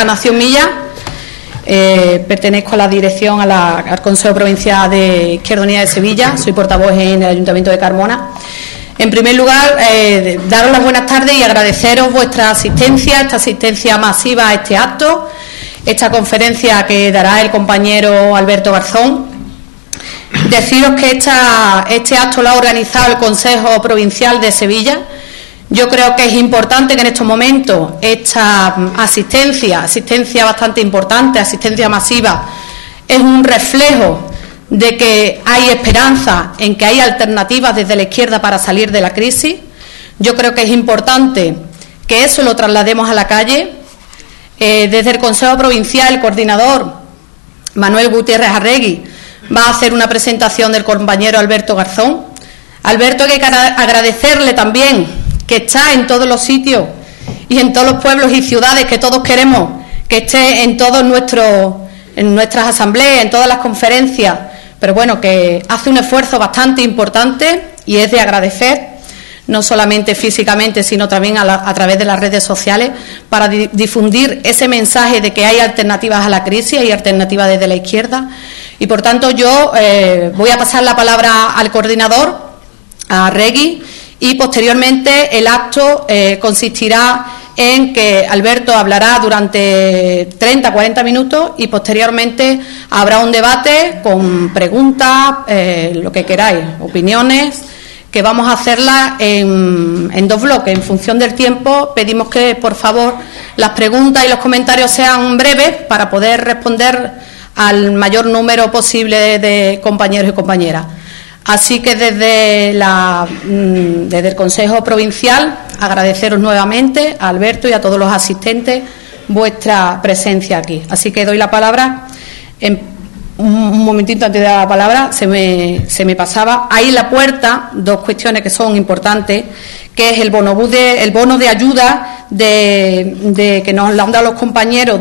Encarnación Milla, pertenezco a la dirección, al Consejo Provincial de Izquierda Unida de Sevilla, soy portavoz en el Ayuntamiento de Carmona. En primer lugar, daros las buenas tardes y agradeceros vuestra asistencia, esta asistencia masiva a este acto, esta conferencia que dará el compañero Alberto Garzón. Deciros que este acto lo ha organizado el Consejo Provincial de Sevilla. Yo creo que es importante que en estos momentos esta asistencia bastante importante, asistencia masiva, es un reflejo de que hay esperanza en que hay alternativas desde la izquierda para salir de la crisis. Yo creo que es importante que eso lo traslademos a la calle. Desde el Consejo Provincial, el coordinador Manuel Gutiérrez Arregui va a hacer una presentación del compañero Alberto Garzón. Alberto, hay que agradecerle también que está en todos los sitios y en todos los pueblos y ciudades que todos queremos que esté en nuestras asambleas, en todas las conferencias, pero bueno, que hace un esfuerzo bastante importante y es de agradecer, no solamente físicamente, sino también a través de las redes sociales, para difundir ese mensaje de que hay alternativas a la crisis, hay alternativas desde la izquierda. Y por tanto yo voy a pasar la palabra al coordinador, a Arregui, y posteriormente el acto consistirá en que Alberto hablará durante 30-40 minutos y posteriormente habrá un debate con preguntas, lo que queráis, opiniones, que vamos a hacerlas en dos bloques. En función del tiempo pedimos que, por favor, las preguntas y los comentarios sean breves para poder responder al mayor número posible de compañeros y compañeras. Así que desde el Consejo Provincial agradeceros nuevamente a Alberto y a todos los asistentes vuestra presencia aquí. Así que doy la palabra. Un momentito antes de dar la palabra, se me pasaba. Ahí en la puerta, dos cuestiones que son importantes, que es el bono de ayuda que nos lo han dado los compañeros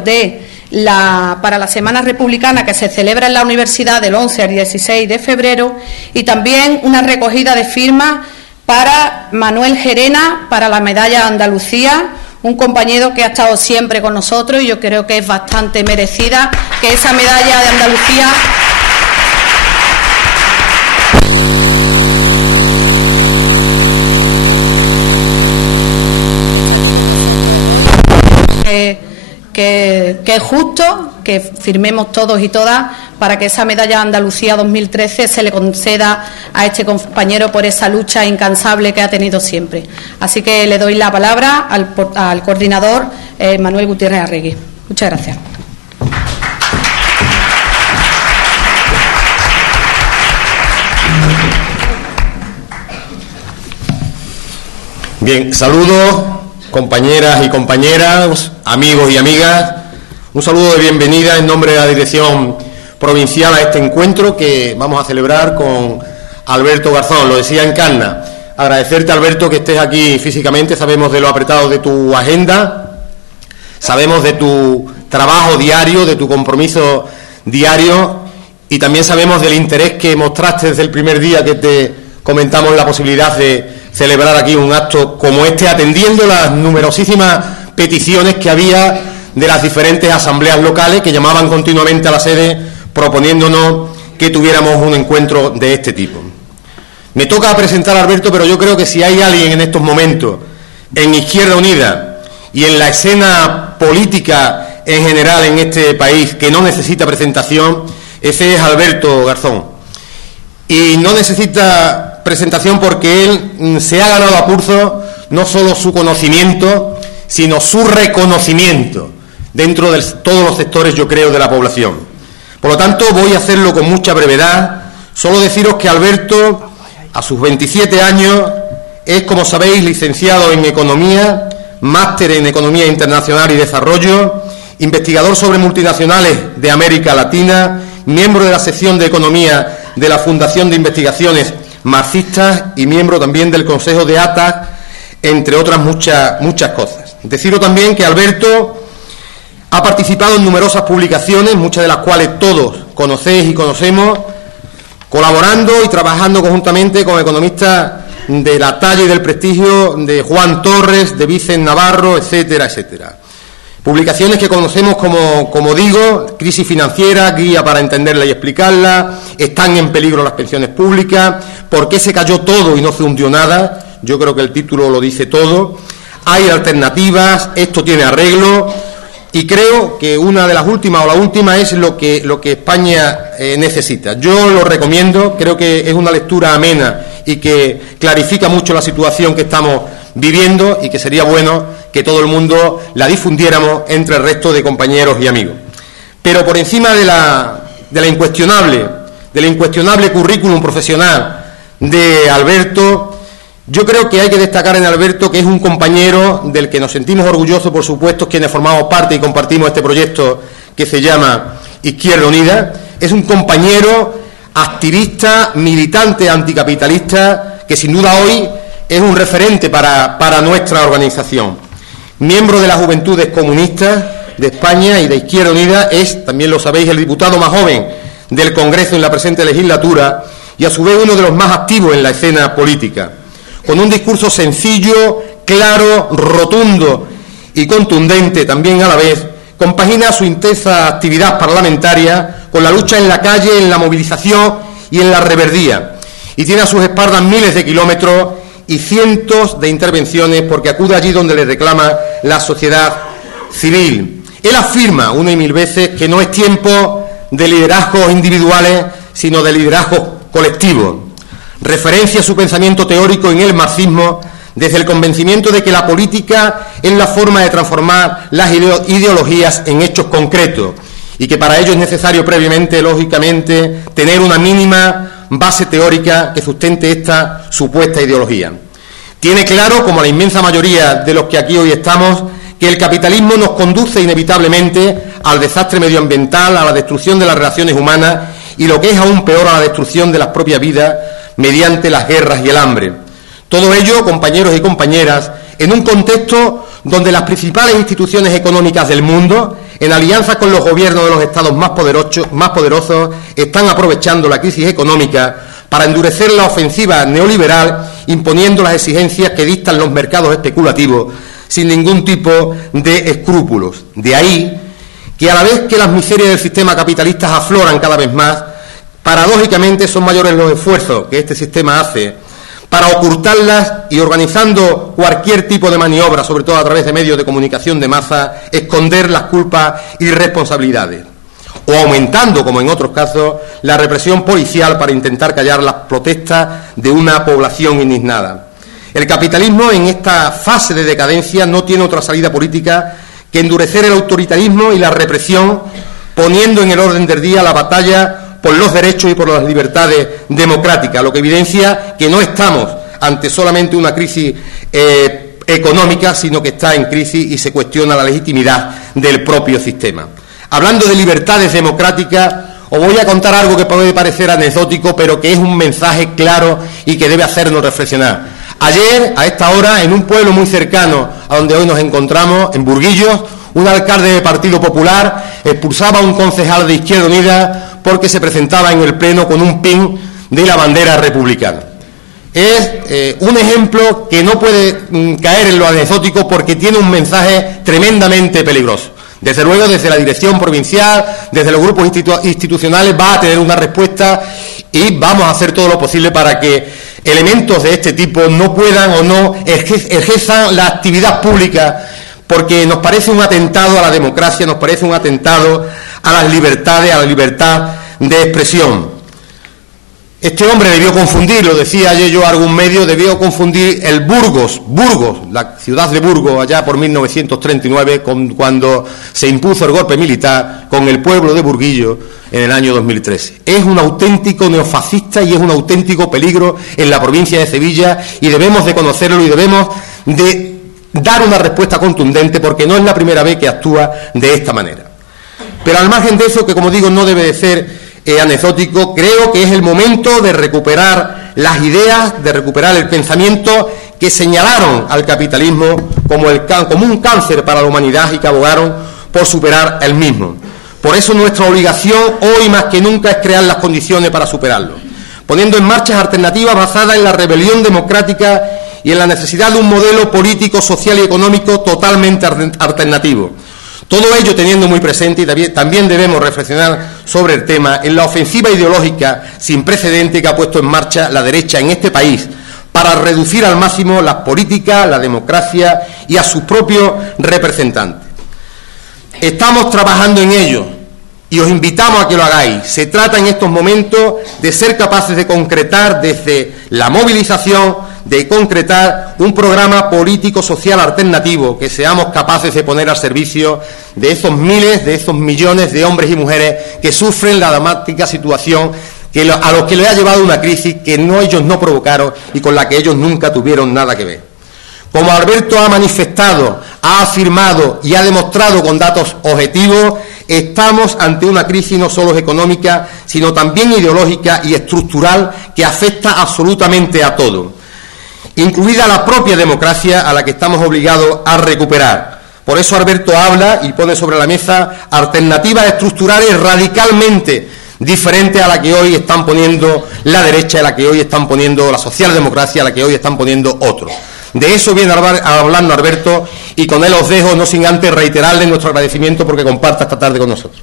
para la Semana Republicana que se celebra en la Universidad del 11 al 16 de febrero, y también una recogida de firmas para Manuel Gerena, para la Medalla Andalucía, un compañero que ha estado siempre con nosotros y yo creo que es bastante merecida que esa medalla de Andalucía que es justo que firmemos todos y todas para que esa medalla de Andalucía 2013 se le conceda a este compañero por esa lucha incansable que ha tenido siempre. Así que le doy la palabra al coordinador Manuel Gutiérrez Arregui. Muchas gracias. Bien, saludos, compañeras y compañeras, amigos y amigas. Un saludo de bienvenida en nombre de la Dirección Provincial a este encuentro que vamos a celebrar con Alberto Garzón. Lo decía Encarna, agradecerte, Alberto, que estés aquí físicamente. Sabemos de lo apretado de tu agenda, sabemos de tu trabajo diario, de tu compromiso diario, y también sabemos del interés que mostraste desde el primer día que te comentamos la posibilidad de celebrar aquí un acto como este, atendiendo las numerosísimas peticiones que había de las diferentes asambleas locales que llamaban continuamente a la sede proponiéndonos que tuviéramos un encuentro de este tipo. Me toca presentar a Alberto, pero yo creo que si hay alguien en estos momentos en Izquierda Unida y en la escena política en general en este país que no necesita presentación, ese es Alberto Garzón. Y no necesita presentación porque él se ha ganado a pulso no solo su conocimiento, sino su reconocimiento dentro de todos los sectores, yo creo, de la población. Por lo tanto, voy a hacerlo con mucha brevedad. Solo deciros que Alberto, a sus 27 años, es, como sabéis, licenciado en Economía, máster en Economía Internacional y Desarrollo, investigador sobre multinacionales de América Latina, miembro de la sección de Economía de la Fundación de Investigaciones Marxistas y miembro también del Consejo de ATAC, entre otras muchas cosas. Deciros también que Alberto ha participado en numerosas publicaciones, muchas de las cuales todos conocéis y conocemos, colaborando y trabajando conjuntamente con economistas de la talla y del prestigio de Juan Torres, de Vicente Navarro, etcétera, etcétera. Publicaciones que conocemos como digo, Crisis financiera, Guía para entenderla y explicarla, Están en peligro las pensiones públicas, ¿Por qué se cayó todo y no se hundió nada? Yo creo que el título lo dice todo. Hay alternativas, esto tiene arreglo, y creo que una de las últimas o la última es lo que España necesita. Yo lo recomiendo, creo que es una lectura amena y que clarifica mucho la situación que estamos viviendo y que sería bueno que todo el mundo la difundiéramos entre el resto de compañeros y amigos. Pero por encima de la incuestionable currículum profesional de Alberto, yo creo que hay que destacar en Alberto que es un compañero del que nos sentimos orgullosos, por supuesto, quienes formamos parte y compartimos este proyecto que se llama Izquierda Unida. Es un compañero activista, militante anticapitalista, que sin duda hoy es un referente para nuestra organización. Miembro de las Juventudes Comunistas de España y de Izquierda Unida, es, también lo sabéis, el diputado más joven del Congreso en la presente legislatura y a su vez uno de los más activos en la escena política. Con un discurso sencillo, claro, rotundo y contundente también a la vez, compagina su intensa actividad parlamentaria con la lucha en la calle, en la movilización y en la reverdía. Y tiene a sus espaldas miles de kilómetros y cientos de intervenciones porque acude allí donde le reclama la sociedad civil. Él afirma una y mil veces que no es tiempo de liderazgos individuales, sino de liderazgos colectivos. Referencia su pensamiento teórico en el marxismo desde el convencimiento de que la política es la forma de transformar las ideologías en hechos concretos y que para ello es necesario previamente, lógicamente, tener una mínima base teórica que sustente esta supuesta ideología. Tiene claro, como la inmensa mayoría de los que aquí hoy estamos, que el capitalismo nos conduce inevitablemente al desastre medioambiental, a la destrucción de las relaciones humanas y, lo que es aún peor, a la destrucción de las propias vidas mediante las guerras y el hambre. Todo ello, compañeros y compañeras, en un contexto donde las principales instituciones económicas del mundo, en alianza con los gobiernos de los estados más poderosos, están aprovechando la crisis económica para endurecer la ofensiva neoliberal, imponiendo las exigencias que dictan los mercados especulativos sin ningún tipo de escrúpulos. De ahí que a la vez que las miserias del sistema capitalista afloran cada vez más, paradójicamente son mayores los esfuerzos que este sistema hace para ocultarlas y, organizando cualquier tipo de maniobra, sobre todo a través de medios de comunicación de masa, esconder las culpas y responsabilidades, o aumentando, como en otros casos, la represión policial para intentar callar las protestas de una población indignada. El capitalismo, en esta fase de decadencia, no tiene otra salida política que endurecer el autoritarismo y la represión, poniendo en el orden del día la batalla por los derechos y por las libertades democráticas, lo que evidencia que no estamos ante solamente una crisis económica, sino que está en crisis y se cuestiona la legitimidad del propio sistema. Hablando de libertades democráticas, os voy a contar algo que puede parecer anecdótico, pero que es un mensaje claro y que debe hacernos reflexionar. Ayer, a esta hora, en un pueblo muy cercano a donde hoy nos encontramos, en Burguillos, un alcalde del Partido Popular expulsaba a un concejal de Izquierda Unida porque se presentaba en el Pleno con un pin de la bandera republicana. Es un ejemplo que no puede caer en lo anecdótico porque tiene un mensaje tremendamente peligroso. Desde luego, desde la dirección provincial, desde los grupos institucionales, va a tener una respuesta y vamos a hacer todo lo posible para que elementos de este tipo no puedan o no ejerzan la actividad pública, porque nos parece un atentado a la democracia, nos parece un atentado a las libertades, a la libertad de expresión. Este hombre debió confundir, lo decía ayer yo a algún medio, debió confundir el Burgos, la ciudad de Burgos, allá por 1939, cuando se impuso el golpe militar, con el pueblo de Burguillos en el año 2013. Es un auténtico neofascista y es un auténtico peligro en la provincia de Sevilla y debemos de conocerlo y debemos de dar una respuesta contundente porque no es la primera vez que actúa de esta manera. Pero al margen de eso, que como digo no debe de ser anecdótico, creo que es el momento de recuperar las ideas, de recuperar el pensamiento que señalaron al capitalismo como un cáncer para la humanidad y que abogaron por superar el mismo. Por eso nuestra obligación hoy más que nunca es crear las condiciones para superarlo, poniendo en marcha alternativas basadas en la rebelión democrática y en la necesidad de un modelo político, social y económico totalmente alternativo. Todo ello teniendo muy presente, y también debemos reflexionar sobre el tema, en la ofensiva ideológica sin precedente que ha puesto en marcha la derecha en este país para reducir al máximo las políticas, la democracia y a sus propios representantes. Estamos trabajando en ello y os invitamos a que lo hagáis. Se trata en estos momentos de ser capaces de concretar desde la movilización, de concretar un programa político-social alternativo que seamos capaces de poner al servicio de esos miles, de esos millones de hombres y mujeres que sufren la dramática situación a los que les ha llevado una crisis que ellos no provocaron y con la que ellos nunca tuvieron nada que ver. Como Alberto ha manifestado, ha afirmado y ha demostrado con datos objetivos, estamos ante una crisis no solo económica, sino también ideológica y estructural que afecta absolutamente a todo, incluida la propia democracia a la que estamos obligados a recuperar. Por eso Alberto habla y pone sobre la mesa alternativas estructurales radicalmente diferentes a la que hoy están poniendo la derecha, a la que hoy están poniendo la socialdemocracia, a la que hoy están poniendo otros. De eso viene hablando Alberto, y con él os dejo, no sin antes reiterarle nuestro agradecimiento porque comparta esta tarde con nosotros.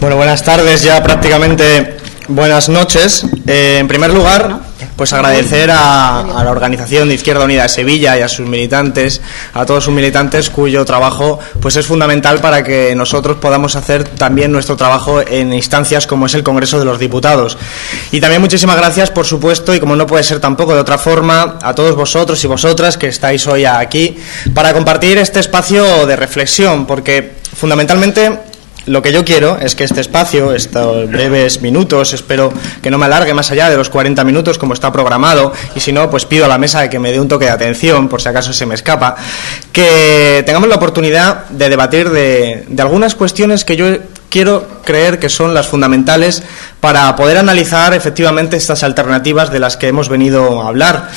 Bueno, buenas tardes, ya prácticamente buenas noches. En primer lugar, pues agradecer a la organización de Izquierda Unida de Sevilla y a sus militantes, a todos sus militantes, cuyo trabajo pues es fundamental para que nosotros podamos hacer también nuestro trabajo en instancias como es el Congreso de los Diputados. Y también muchísimas gracias, por supuesto, y como no puede ser tampoco de otra forma, a todos vosotros y vosotras que estáis hoy aquí para compartir este espacio de reflexión, porque fundamentalmente lo que yo quiero es que este espacio, estos breves minutos, espero que no me alargue más allá de los 40 minutos como está programado, y si no, pues pido a la mesa que me dé un toque de atención, por si acaso se me escapa, que tengamos la oportunidad de debatir de algunas cuestiones que yo quiero creer que son las fundamentales para poder analizar efectivamente estas alternativas de las que hemos venido a hablar.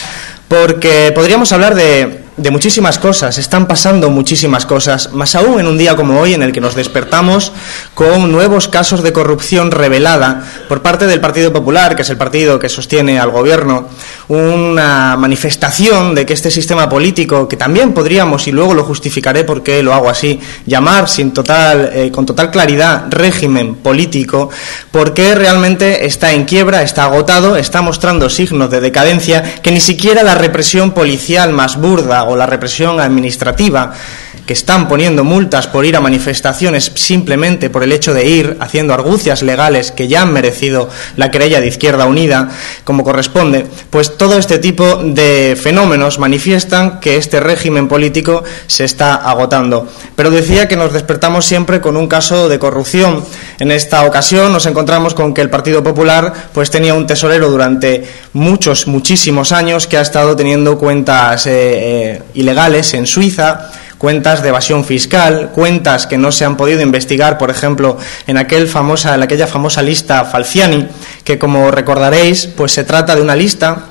Porque podríamos hablar de muchísimas cosas, están pasando muchísimas cosas, más aún en un día como hoy en el que nos despertamos con nuevos casos de corrupción revelada por parte del Partido Popular, que es el partido que sostiene al Gobierno, una manifestación de que este sistema político, que también podríamos, y luego lo justificaré porque lo hago así, llamar con total claridad régimen político, porque realmente está en quiebra, está agotado, está mostrando signos de decadencia que ni siquiera la represión policial más burda o la represión administrativa, que están poniendo multas por ir a manifestaciones simplemente por el hecho de ir, haciendo argucias legales que ya han merecido la querella de Izquierda Unida como corresponde, pues todo este tipo de fenómenos manifiestan que este régimen político se está agotando. Pero decía que nos despertamos siempre con un caso de corrupción. En esta ocasión nos encontramos con que el Partido Popular pues tenía un tesorero durante muchísimos años que ha estado teniendo cuentas ilegales en Suiza, cuentas de evasión fiscal, cuentas que no se han podido investigar, por ejemplo, en aquella famosa lista Falciani, que como recordaréis, pues se trata de una lista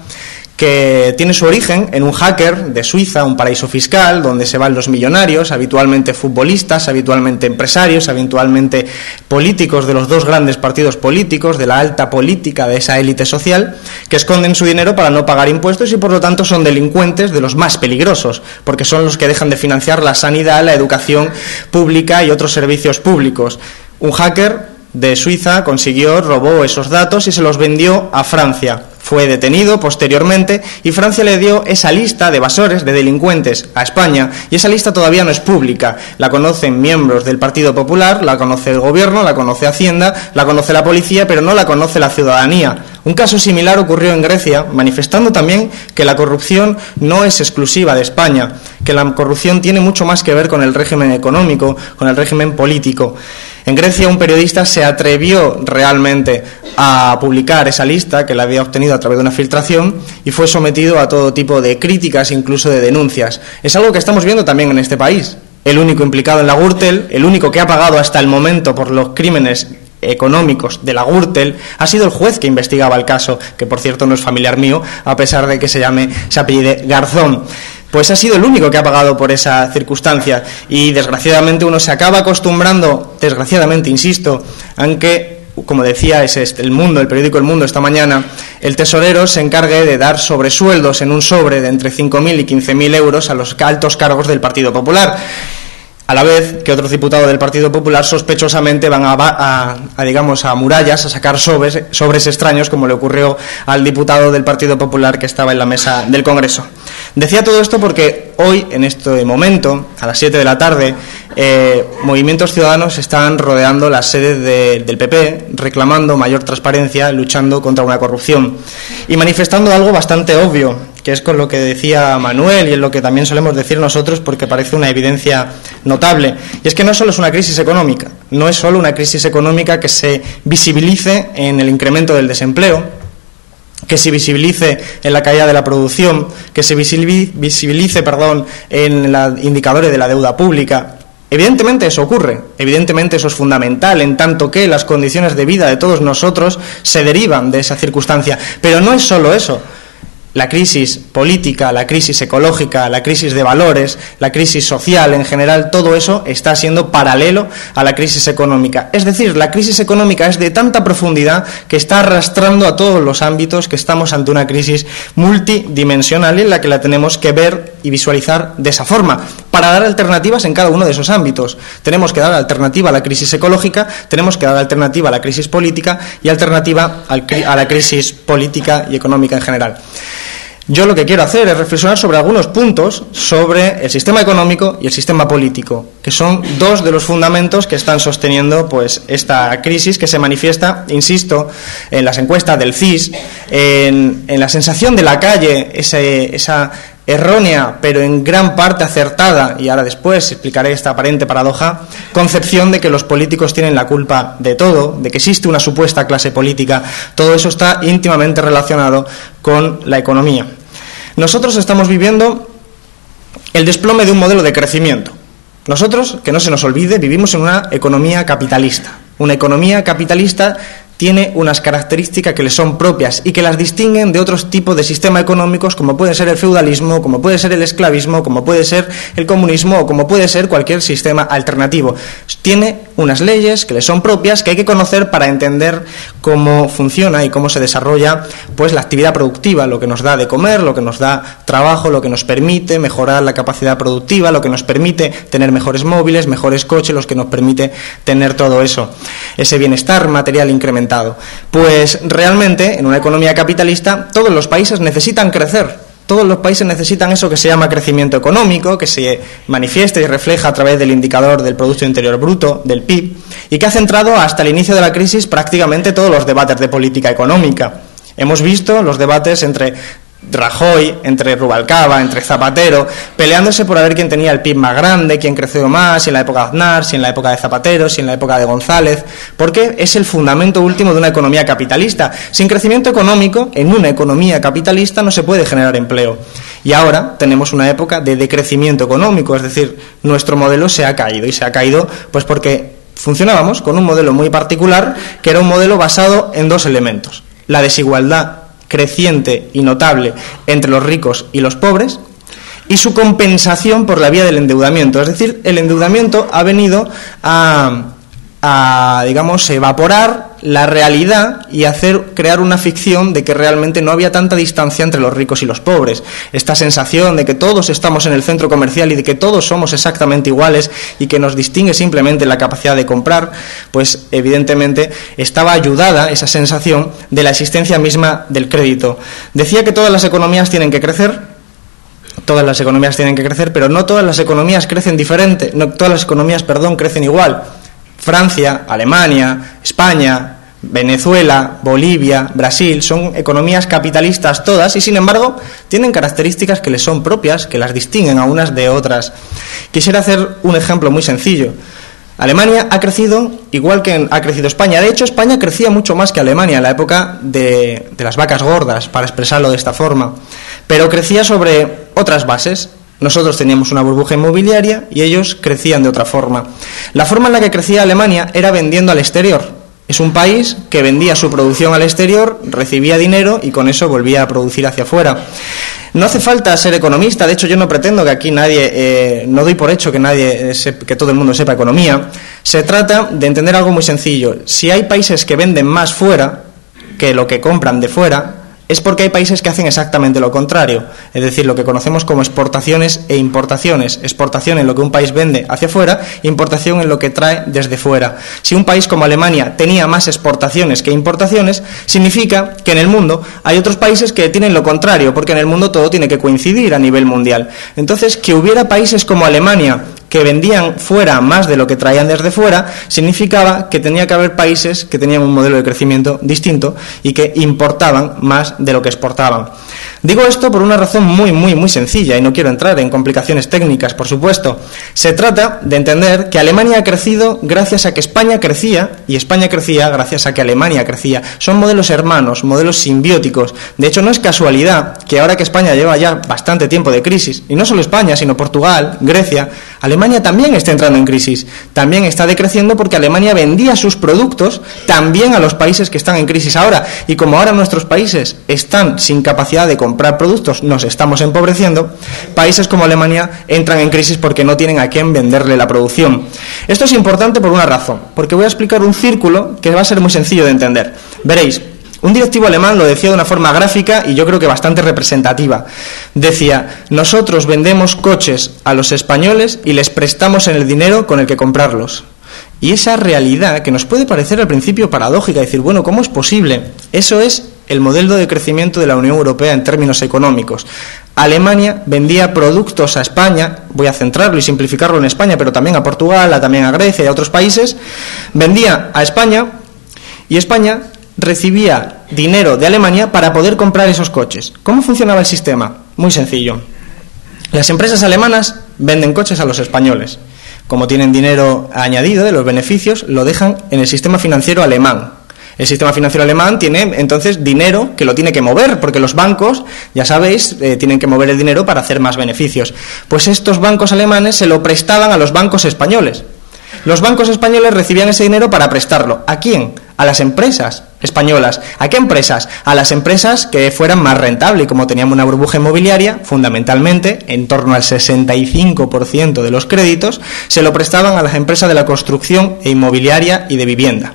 que tiene su origen en un hacker de Suiza, un paraíso fiscal, donde se van los millonarios, habitualmente futbolistas, habitualmente empresarios, habitualmente políticos de los dos grandes partidos políticos, de la alta política, de esa élite social, que esconden su dinero para no pagar impuestos y por lo tanto son delincuentes de los más peligrosos, porque son los que dejan de financiar la sanidad, la educación pública y otros servicios públicos. Un hacker de Suiza robó esos datos y se los vendió a Francia. Fue detenido posteriormente y Francia le dio esa lista de evasores, de delincuentes, a España, y esa lista todavía no es pública. La conocen miembros del Partido Popular, la conoce el Gobierno, la conoce Hacienda, la conoce la policía, pero no la conoce la ciudadanía. Un caso similar ocurrió en Grecia, manifestando también que la corrupción no es exclusiva de España, que la corrupción tiene mucho más que ver con el régimen económico, con el régimen político. En Grecia un periodista se atrevió realmente a publicar esa lista que la había obtenido a través de una filtración y fue sometido a todo tipo de críticas, incluso de denuncias. Es algo que estamos viendo también en este país. El único implicado en la Gürtel, el único que ha pagado hasta el momento por los crímenes económicos de la Gürtel, ha sido el juez que investigaba el caso, que por cierto no es familiar mío, a pesar de que se apellide Garzón. pues ha sido el único que ha pagado por esa circunstancia, y desgraciadamente uno se acaba acostumbrando, desgraciadamente insisto, aunque, como decía el periódico El Mundo esta mañana, el tesorero se encargue de dar sobresueldos en un sobre de entre 5.000 y 15.000 euros a los altos cargos del Partido Popular, a la vez que otros diputados del Partido Popular sospechosamente van a murallas a sacar sobres extraños, como le ocurrió al diputado del Partido Popular que estaba en la mesa del Congreso. Decía todo esto porque hoy, en este momento, a las 7 de la tarde, movimientos ciudadanos están rodeando las sedes del PP, reclamando mayor transparencia, luchando contra una corrupción y manifestando algo bastante obvio, que es con lo que decía Manuel y es lo que también solemos decir nosotros, porque parece una evidencia notable, y es que no solo es una crisis económica, no es solo una crisis económica que se visibilice en el incremento del desempleo, que se visibilice en la caída de la producción, que se visibilice en los indicadores de la deuda pública. Evidentemente eso ocurre, evidentemente eso es fundamental, en tanto que las condiciones de vida de todos nosotros se derivan de esa circunstancia, pero no es solo eso. La crisis política, la crisis ecológica, la crisis de valores, la crisis social en general, todo eso está siendo paralelo a la crisis económica. Es decir, la crisis económica es de tanta profundidad que está arrastrando a todos los ámbitos, que estamos ante una crisis multidimensional en la que la tenemos que ver y visualizar de esa forma, para dar alternativas en cada uno de esos ámbitos. Tenemos que dar alternativa a la crisis ecológica, tenemos que dar alternativa a la crisis política y alternativa a la crisis política y económica en general. Yo lo que quiero hacer es reflexionar sobre algunos puntos sobre el sistema económico y el sistema político, que son dos de los fundamentos que están sosteniendo pues esta crisis, que se manifiesta, insisto, en las encuestas del CIS, en la sensación de la calle, esa errónea, pero en gran parte acertada, y ahora después explicaré esta aparente paradoja, concepción de que los políticos tienen la culpa de todo, de que existe una supuesta clase política. Todo eso está íntimamente relacionado con la economía. Nosotros estamos viviendo el desplome de un modelo de crecimiento. Nosotros, que no se nos olvide, vivimos en una economía capitalista. Una economía capitalista tiene unas características que le son propias y que las distinguen de otros tipos de sistemas económicos, como puede ser el feudalismo, como puede ser el esclavismo, como puede ser el comunismo o como puede ser cualquier sistema alternativo. Tiene unas leyes que le son propias, que hay que conocer para entender cómo funciona y cómo se desarrolla pues la actividad productiva, lo que nos da de comer, lo que nos da trabajo, lo que nos permite mejorar la capacidad productiva, lo que nos permite tener mejores móviles, mejores coches, lo que nos permite tener todo eso, ese bienestar material incrementado. Pues realmente, en una economía capitalista, todos los países necesitan crecer. Todos los países necesitan eso que se llama crecimiento económico, que se manifiesta y refleja a través del indicador del Producto Interior Bruto, del PIB, y que ha centrado hasta el inicio de la crisis prácticamente todos los debates de política económica. Hemos visto los debates entre Rajoy, entre Rubalcaba, entre Zapatero, peleándose por ver quién tenía el PIB más grande, quién creció más, si en la época de Aznar, si en la época de Zapatero, si en la época de González, porque es el fundamento último de una economía capitalista. Sin crecimiento económico, en una economía capitalista no se puede generar empleo. Y ahora tenemos una época de decrecimiento económico, es decir, nuestro modelo se ha caído, y se ha caído pues porque funcionábamos con un modelo muy particular, que era un modelo basado en dos elementos: la desigualdad creciente y notable entre los ricos y los pobres, y su compensación por la vía del endeudamiento. Es decir, el endeudamiento ha venido a evaporar la realidad y crear una ficción de que realmente no había tanta distancia entre los ricos y los pobres. Esta sensación de que todos estamos en el centro comercial y de que todos somos exactamente iguales y que nos distingue simplemente la capacidad de comprar, pues evidentemente estaba ayudada esa sensación de la existencia misma del crédito. Decía que todas las economías tienen que crecer, pero no todas las economías crecen diferente, no todas las economías, crecen igual. Francia, Alemania, España, Venezuela, Bolivia, Brasil, son economías capitalistas todas y, sin embargo, tienen características que les son propias, que las distinguen a unas de otras. Quisiera hacer un ejemplo muy sencillo. Alemania ha crecido igual que ha crecido España. De hecho, España crecía mucho más que Alemania en la época de las vacas gordas, para expresarlo de esta forma, pero crecía sobre otras bases. Nosotros teníamos una burbuja inmobiliaria y ellos crecían de otra forma. La forma en la que crecía Alemania era vendiendo al exterior. Es un país que vendía su producción al exterior, recibía dinero y con eso volvía a producir hacia afuera. No hace falta ser economista, de hecho yo no pretendo que aquí nadie, no doy por hecho que todo el mundo sepa economía. Se trata de entender algo muy sencillo. Si hay países que venden más fuera que lo que compran de fuera, es porque hay países que hacen exactamente lo contrario, es decir, lo que conocemos como exportaciones e importaciones. Exportación en lo que un país vende hacia fuera, importación en lo que trae desde fuera. Si un país como Alemania tenía más exportaciones que importaciones, significa que en el mundo hay otros países que tienen lo contrario, porque en el mundo todo tiene que coincidir a nivel mundial. Entonces, que hubiera países como Alemania que vendían fuera más de lo que traían desde fuera, significaba que tenía que haber países que tenían un modelo de crecimiento distinto y que importaban más de lo que exportaban. Digo esto por una razón muy sencilla, y no quiero entrar en complicaciones técnicas, por supuesto. Se trata de entender que Alemania ha crecido gracias a que España crecía, y España crecía gracias a que Alemania crecía. Son modelos hermanos, modelos simbióticos. De hecho, no es casualidad que ahora que España lleva ya bastante tiempo de crisis, y no solo España, sino Portugal, Grecia, Alemania también está entrando en crisis. También está decreciendo porque Alemania vendía sus productos también a los países que están en crisis ahora. Y como ahora nuestros países están sin capacidad de comprar productos, nos estamos empobreciendo, países como Alemania entran en crisis porque no tienen a quién venderle la producción. Esto es importante por una razón, porque voy a explicar un círculo que va a ser muy sencillo de entender. Veréis, un directivo alemán lo decía de una forma gráfica y yo creo que bastante representativa. Decía: nosotros vendemos coches a los españoles y les prestamos en el dinero con el que comprarlos. Y esa realidad, que nos puede parecer al principio paradójica, decir, bueno, ¿cómo es posible? Eso es el modelo de crecimiento de la Unión Europea en términos económicos. Alemania vendía productos a España, voy a centrarlo y simplificarlo en España, pero también a Portugal, también a Grecia y a otros países, vendía a España y España recibía dinero de Alemania para poder comprar esos coches. ¿Cómo funcionaba el sistema? Muy sencillo. Las empresas alemanas venden coches a los españoles. Como tienen dinero añadido de los beneficios, lo dejan en el sistema financiero alemán. El sistema financiero alemán tiene entonces dinero que lo tiene que mover, porque los bancos, ya sabéis, tienen que mover el dinero para hacer más beneficios. Pues estos bancos alemanes se lo prestaban a los bancos españoles. Los bancos españoles recibían ese dinero para prestarlo. ¿A quién? A las empresas españolas. ¿A qué empresas? A las empresas que fueran más rentables. Y como teníamos una burbuja inmobiliaria, fundamentalmente, en torno al 65% de los créditos, se lo prestaban a las empresas de la construcción e inmobiliaria y de vivienda.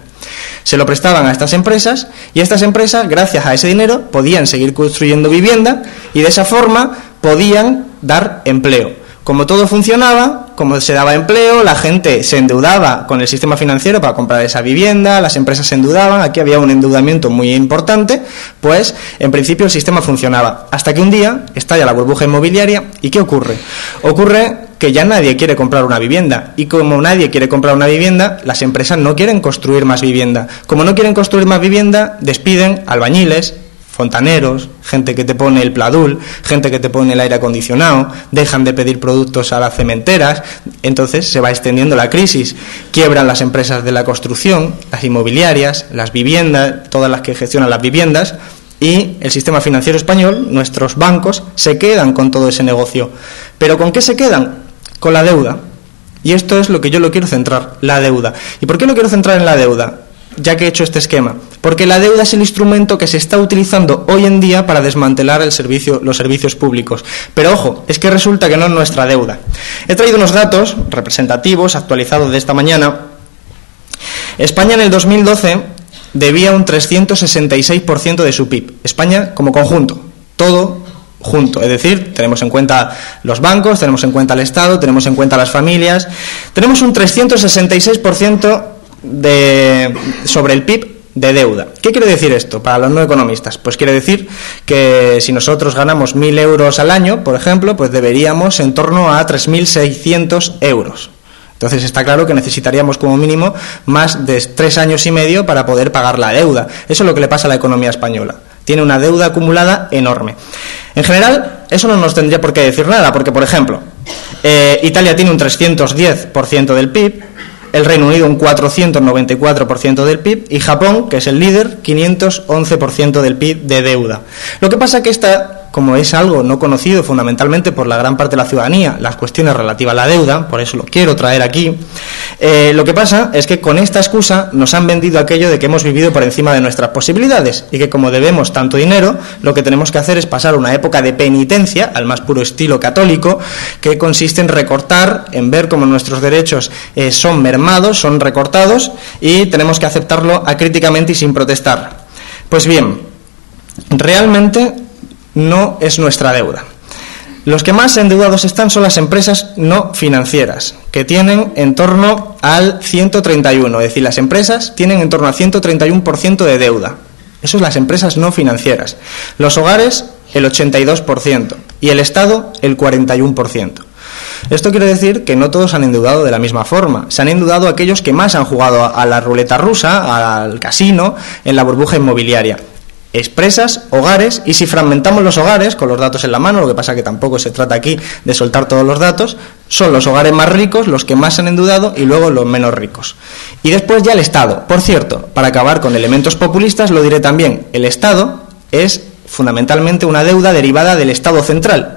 Se lo prestaban a estas empresas y estas empresas, gracias a ese dinero, podían seguir construyendo vivienda y de esa forma podían dar empleo. Como todo funcionaba, como se daba empleo, la gente se endeudaba con el sistema financiero para comprar esa vivienda, las empresas se endeudaban, aquí había un endeudamiento muy importante, pues en principio el sistema funcionaba. Hasta que un día estalla la burbuja inmobiliaria y ¿qué ocurre? Ocurre que ya nadie quiere comprar una vivienda y como nadie quiere comprar una vivienda, las empresas no quieren construir más vivienda. Como no quieren construir más vivienda, despiden albañiles, fontaneros, gente que te pone el pladul, gente que te pone el aire acondicionado, dejan de pedir productos a las cementeras, entonces se va extendiendo la crisis, quiebran las empresas de la construcción, las inmobiliarias, las viviendas, todas las que gestionan las viviendas, y el sistema financiero español, nuestros bancos, se quedan con todo ese negocio. ¿Pero con qué se quedan? Con la deuda. Y esto es lo que yo lo quiero centrar, la deuda. ¿Y por qué lo quiero centrar en la deuda? Ya que he hecho este esquema, porque la deuda es el instrumento que se está utilizando hoy en día para desmantelar los servicios públicos. Pero ojo, es que resulta que no es nuestra deuda. He traído unos datos representativos, actualizados de esta mañana. España en el 2012 debía un 366% de su PIB. España como conjunto, todo junto, es decir, tenemos en cuenta los bancos, tenemos en cuenta el Estado, tenemos en cuenta las familias, tenemos un 366% sobre el PIB de deuda. ¿Qué quiere decir esto para los no economistas? Pues quiere decir que si nosotros ganamos 1.000 euros al año, por ejemplo, pues deberíamos en torno a 3.600 euros. Entonces está claro que necesitaríamos como mínimo más de 3 años y medio para poder pagar la deuda. Eso es lo que le pasa a la economía española. Tiene una deuda acumulada enorme. En general, eso no nos tendría por qué decir nada, porque, por ejemplo, Italia tiene un 310% del PIB, el Reino Unido un 494% del PIB y Japón, que es el líder, 511% del PIB de deuda. Lo que pasa es que esta como es algo no conocido fundamentalmente por la gran parte de la ciudadanía, las cuestiones relativas a la deuda, por eso lo quiero traer aquí. Lo que pasa es que con esta excusa nos han vendido aquello de que hemos vivido por encima de nuestras posibilidades y que como debemos tanto dinero, lo que tenemos que hacer es pasar una época de penitencia, al más puro estilo católico, que consiste en recortar, en ver cómo nuestros derechos son mermados, son recortados, y tenemos que aceptarlo acríticamente y sin protestar. Pues bien, realmente no es nuestra deuda. Los que más endeudados están son las empresas no financieras, que tienen en torno al 131, es decir, las empresas tienen en torno al 131% de deuda. Eso es las empresas no financieras. Los hogares, el 82%, y el Estado, el 41%. Esto quiere decir que no todos han endeudado de la misma forma. Se han endeudado aquellos que más han jugado a la ruleta rusa, al casino, en la burbuja inmobiliaria. Empresas, hogares, y si fragmentamos los hogares con los datos en la mano, lo que pasa que tampoco se trata aquí de soltar todos los datos, son los hogares más ricos los que más se han endeudado y luego los menos ricos. Y después ya el Estado. Por cierto, para acabar con elementos populistas, lo diré también, el Estado es fundamentalmente una deuda derivada del Estado central,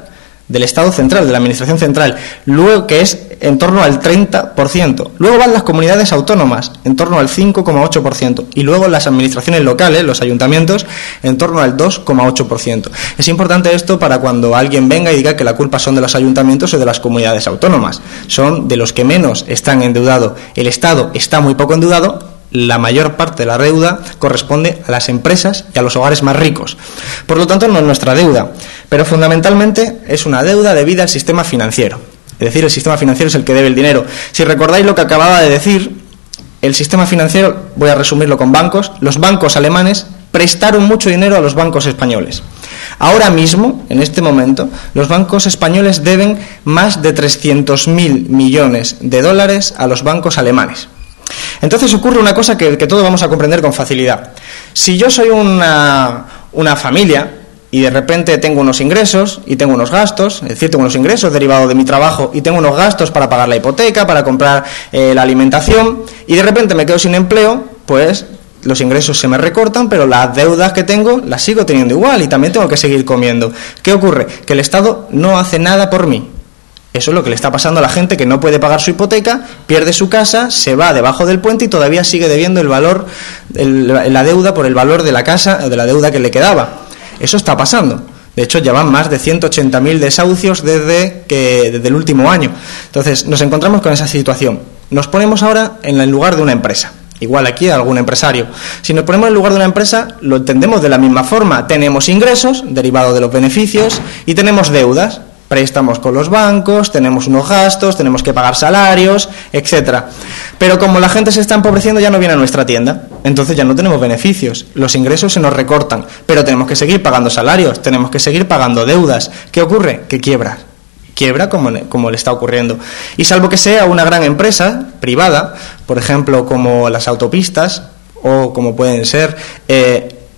de la Administración central, luego que es en torno al 30%. Luego van las comunidades autónomas, en torno al 5,8%, y luego las administraciones locales, los ayuntamientos, en torno al 2,8%. Es importante esto para cuando alguien venga y diga que la culpa son de los ayuntamientos o de las comunidades autónomas. Son de los que menos están endeudados. El Estado está muy poco endeudado. La mayor parte de la deuda corresponde a las empresas y a los hogares más ricos. Por lo tanto, no es nuestra deuda, pero fundamentalmente es una deuda debida al sistema financiero. Es decir, el sistema financiero es el que debe el dinero. Si recordáis lo que acababa de decir, el sistema financiero, voy a resumirlo con bancos, los bancos alemanes prestaron mucho dinero a los bancos españoles. Ahora mismo, en este momento, los bancos españoles deben más de 300.000 millones de dólares a los bancos alemanes. Entonces ocurre una cosa que todos vamos a comprender con facilidad. Si yo soy una familia y de repente tengo unos ingresos y tengo unos gastos, es decir, tengo unos ingresos derivados de mi trabajo y tengo unos gastos para pagar la hipoteca, para comprar la alimentación, y de repente me quedo sin empleo, pues los ingresos se me recortan, pero las deudas que tengo las sigo teniendo igual y también tengo que seguir comiendo. ¿Qué ocurre? Que el Estado no hace nada por mí. Eso es lo que le está pasando a la gente que no puede pagar su hipoteca, pierde su casa, se va debajo del puente y todavía sigue debiendo el valor, la deuda por el valor de la casa o de la deuda que le quedaba. Eso está pasando. De hecho, ya van más de 180.000 desahucios desde el último año. Entonces, nos encontramos con esa situación. Nos ponemos ahora en el lugar de una empresa. Igual aquí algún empresario. Si nos ponemos en el lugar de una empresa, lo entendemos de la misma forma. Tenemos ingresos derivados de los beneficios y tenemos deudas. Préstamos con los bancos, tenemos unos gastos, tenemos que pagar salarios, etcétera. Pero como la gente se está empobreciendo, ya no viene a nuestra tienda, entonces ya no tenemos beneficios, los ingresos se nos recortan, pero tenemos que seguir pagando salarios, tenemos que seguir pagando deudas. ¿Qué ocurre? Que quiebra como le está ocurriendo. Y salvo que sea una gran empresa privada, por ejemplo, como las autopistas o como pueden ser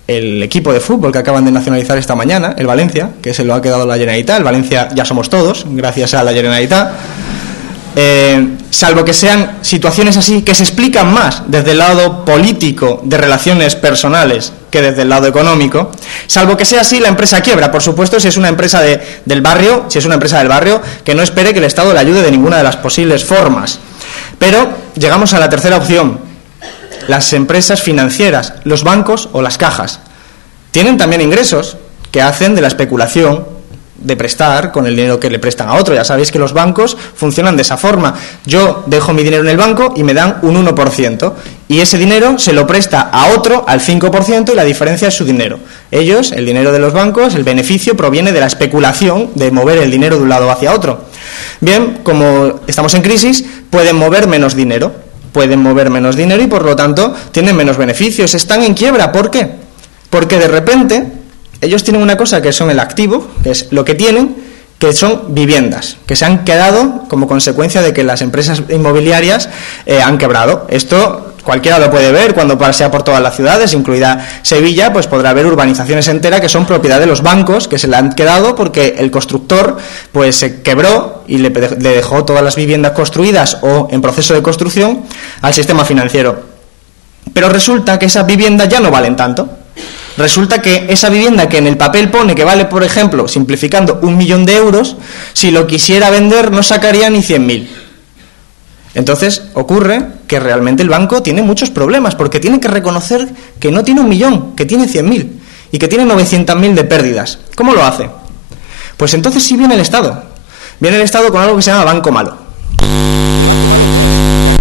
el equipo de fútbol que acaban de nacionalizar esta mañana, el Valencia, que se lo ha quedado la Generalitat. El Valencia ya somos todos, gracias a la Generalitat. Salvo que sean situaciones así, que se explican más desde el lado político de relaciones personales que desde el lado económico, salvo que sea así, la empresa quiebra. Por supuesto, si es una empresa del barrio, que no espere que el Estado le ayude de ninguna de las posibles formas. Pero llegamos a la tercera opción. Las empresas financieras, los bancos o las cajas, tienen también ingresos que hacen de la especulación, de prestar con el dinero que le prestan a otro. Ya sabéis que los bancos funcionan de esa forma. Yo dejo mi dinero en el banco y me dan un 1%, y ese dinero se lo presta a otro al 5% y la diferencia es su dinero. Ellos, el dinero de los bancos, el beneficio proviene de la especulación de mover el dinero de un lado hacia otro. Bien, como estamos en crisis, pueden mover menos dinero y por lo tanto tienen menos beneficios, están en quiebra. ¿Por qué? Porque de repente ellos tienen una cosa que son el activo, que es lo que tienen, que son viviendas, que se han quedado como consecuencia de que las empresas inmobiliarias han quebrado. Esto cualquiera lo puede ver cuando pasea por todas las ciudades, incluida Sevilla, pues podrá ver urbanizaciones enteras que son propiedad de los bancos, que se le han quedado porque el constructor pues se quebró y le dejó todas las viviendas construidas o en proceso de construcción al sistema financiero. Pero resulta que esas viviendas ya no valen tanto. Resulta que esa vivienda que en el papel pone que vale, por ejemplo, simplificando, 1 millón de euros, si lo quisiera vender no sacaría ni 100.000. Entonces ocurre que realmente el banco tiene muchos problemas, porque tiene que reconocer que no tiene 1 millón, que tiene 100.000 y que tiene 900.000 de pérdidas. ¿Cómo lo hace? Pues entonces sí viene el Estado. Viene el Estado con algo que se llama banco malo.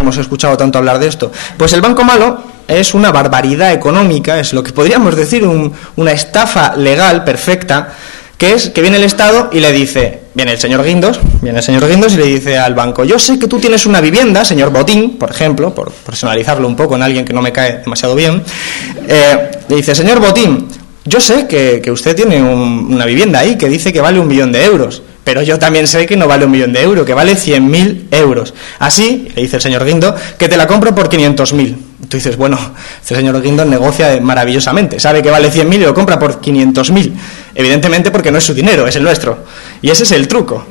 Hemos escuchado tanto hablar de esto. Pues el banco malo es una barbaridad económica, es lo que podríamos decir una estafa legal perfecta, que es que viene el Estado y le dice, viene el señor Guindos y le dice al banco: yo sé que tú tienes una vivienda, señor Botín, por ejemplo, por personalizarlo un poco en alguien que no me cae demasiado bien, le dice: señor Botín, yo sé que usted tiene una vivienda ahí que dice que vale 1 millón de euros, pero yo también sé que no vale 1 millón de euros, que vale 100.000 euros. Así, le dice el señor Guindo, que te la compro por 500.000. Tú dices, bueno, este señor Guindo negocia maravillosamente, sabe que vale 100.000 y lo compra por 500.000. Evidentemente porque no es su dinero, es el nuestro. Y ese es el truco.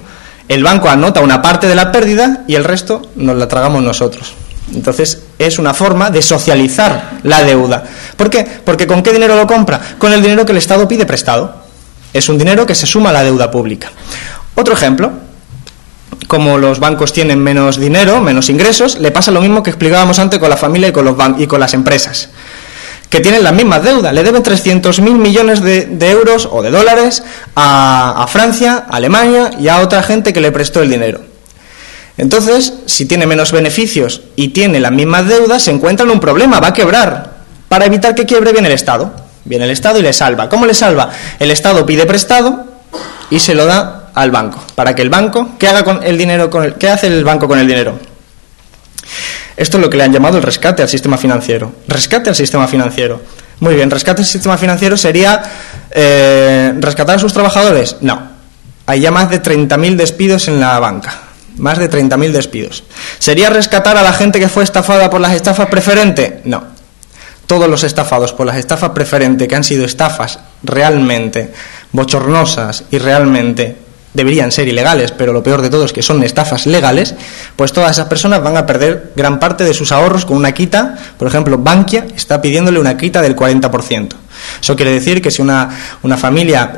El banco anota una parte de la pérdida y el resto nos la tragamos nosotros. Entonces es una forma de socializar la deuda. ¿Por qué? Porque ¿con qué dinero lo compra? Con el dinero que el Estado pide prestado. Es un dinero que se suma a la deuda pública. Otro ejemplo: como los bancos tienen menos dinero, menos ingresos, le pasa lo mismo que explicábamos antes con la familia y con las empresas, que tienen las mismas deudas. Le deben 300.000 millones de euros o de dólares a Francia, a Alemania y a otra gente que le prestó el dinero. Entonces, si tiene menos beneficios y tiene las mismas deudas, se encuentra en un problema, va a quebrar. Para evitar que quiebre viene el Estado. Viene el Estado y le salva. ¿Cómo le salva? El Estado pide prestado y se lo da al banco, para que el banco, ¿qué haga con el dinero? ¿Qué hace el banco con el dinero? Esto es lo que le han llamado el rescate al sistema financiero. Rescate al sistema financiero. Muy bien, rescate al sistema financiero sería rescatar a sus trabajadores. No, hay ya más de 30.000 despidos en la banca. Más de 30.000 despidos. ¿Sería rescatar a la gente que fue estafada por las estafas preferentes? No. Todos los estafados por las estafas preferentes, que han sido estafas realmente bochornosas y realmente deberían ser ilegales, pero lo peor de todo es que son estafas legales, pues todas esas personas van a perder gran parte de sus ahorros con una quita. Por ejemplo, Bankia está pidiéndole una quita del 40%. Eso quiere decir que si una familia,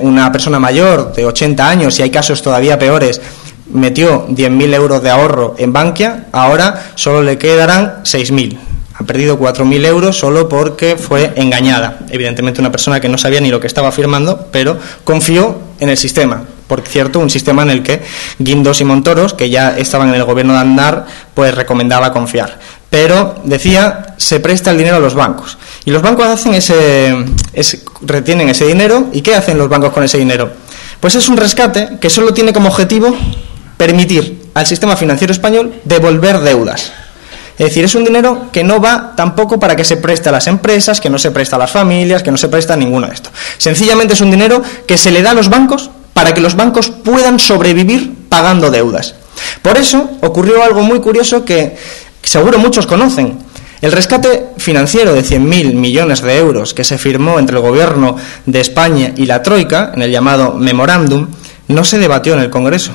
una persona mayor de 80 años, y hay casos todavía peores, metió 10.000 euros de ahorro en Bankia, ahora solo le quedarán 6.000. Ha perdido 4.000 euros solo porque fue engañada. Evidentemente una persona que no sabía ni lo que estaba firmando, pero confió en el sistema. Por cierto, un sistema en el que Guindos y Montoros, que ya estaban en el gobierno de Aznar, pues recomendaba confiar. Pero, decía, se presta el dinero a los bancos. Y los bancos retienen ese dinero. ¿Y qué hacen los bancos con ese dinero? Pues es un rescate que solo tiene como objetivo permitir al sistema financiero español devolver deudas. Es decir, es un dinero que no va tampoco para que se preste a las empresas, que no se presta a las familias, que no se presta a ninguno de esto. Sencillamente es un dinero que se le da a los bancos para que los bancos puedan sobrevivir pagando deudas. Por eso ocurrió algo muy curioso que seguro muchos conocen. El rescate financiero de 100.000 millones de euros que se firmó entre el Gobierno de España y la Troika, en el llamado memorándum, no se debatió en el Congreso.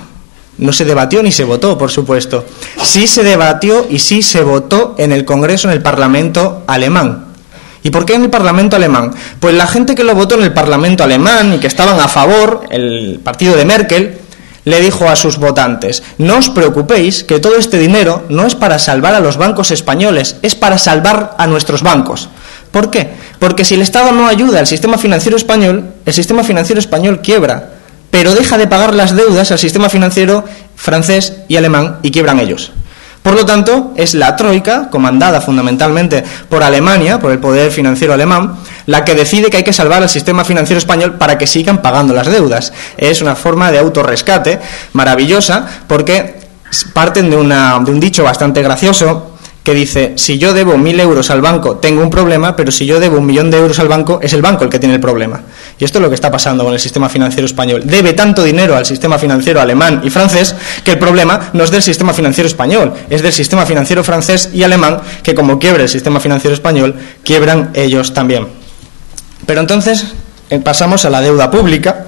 No se debatió ni se votó, por supuesto. Sí se debatió y sí se votó en el Congreso, en el Parlamento alemán. ¿Y por qué en el Parlamento alemán? Pues la gente que lo votó en el Parlamento alemán y que estaban a favor, el partido de Merkel, le dijo a sus votantes: no os preocupéis, que todo este dinero no es para salvar a los bancos españoles, es para salvar a nuestros bancos. ¿Por qué? Porque si el Estado no ayuda al sistema financiero español, el sistema financiero español quiebra, pero deja de pagar las deudas al sistema financiero francés y alemán y quiebran ellos. Por lo tanto, es la Troika, comandada fundamentalmente por Alemania, por el poder financiero alemán, la que decide que hay que salvar al sistema financiero español para que sigan pagando las deudas. Es una forma de autorrescate maravillosa, porque parten de un dicho bastante gracioso que dice: si yo debo 1.000 euros al banco tengo un problema, pero si yo debo 1 millón de euros al banco es el banco el que tiene el problema. Y esto es lo que está pasando con el sistema financiero español. Debe tanto dinero al sistema financiero alemán y francés que el problema no es del sistema financiero español, es del sistema financiero francés y alemán, que como quiebra el sistema financiero español, quiebran ellos también. Pero entonces pasamos a la deuda pública,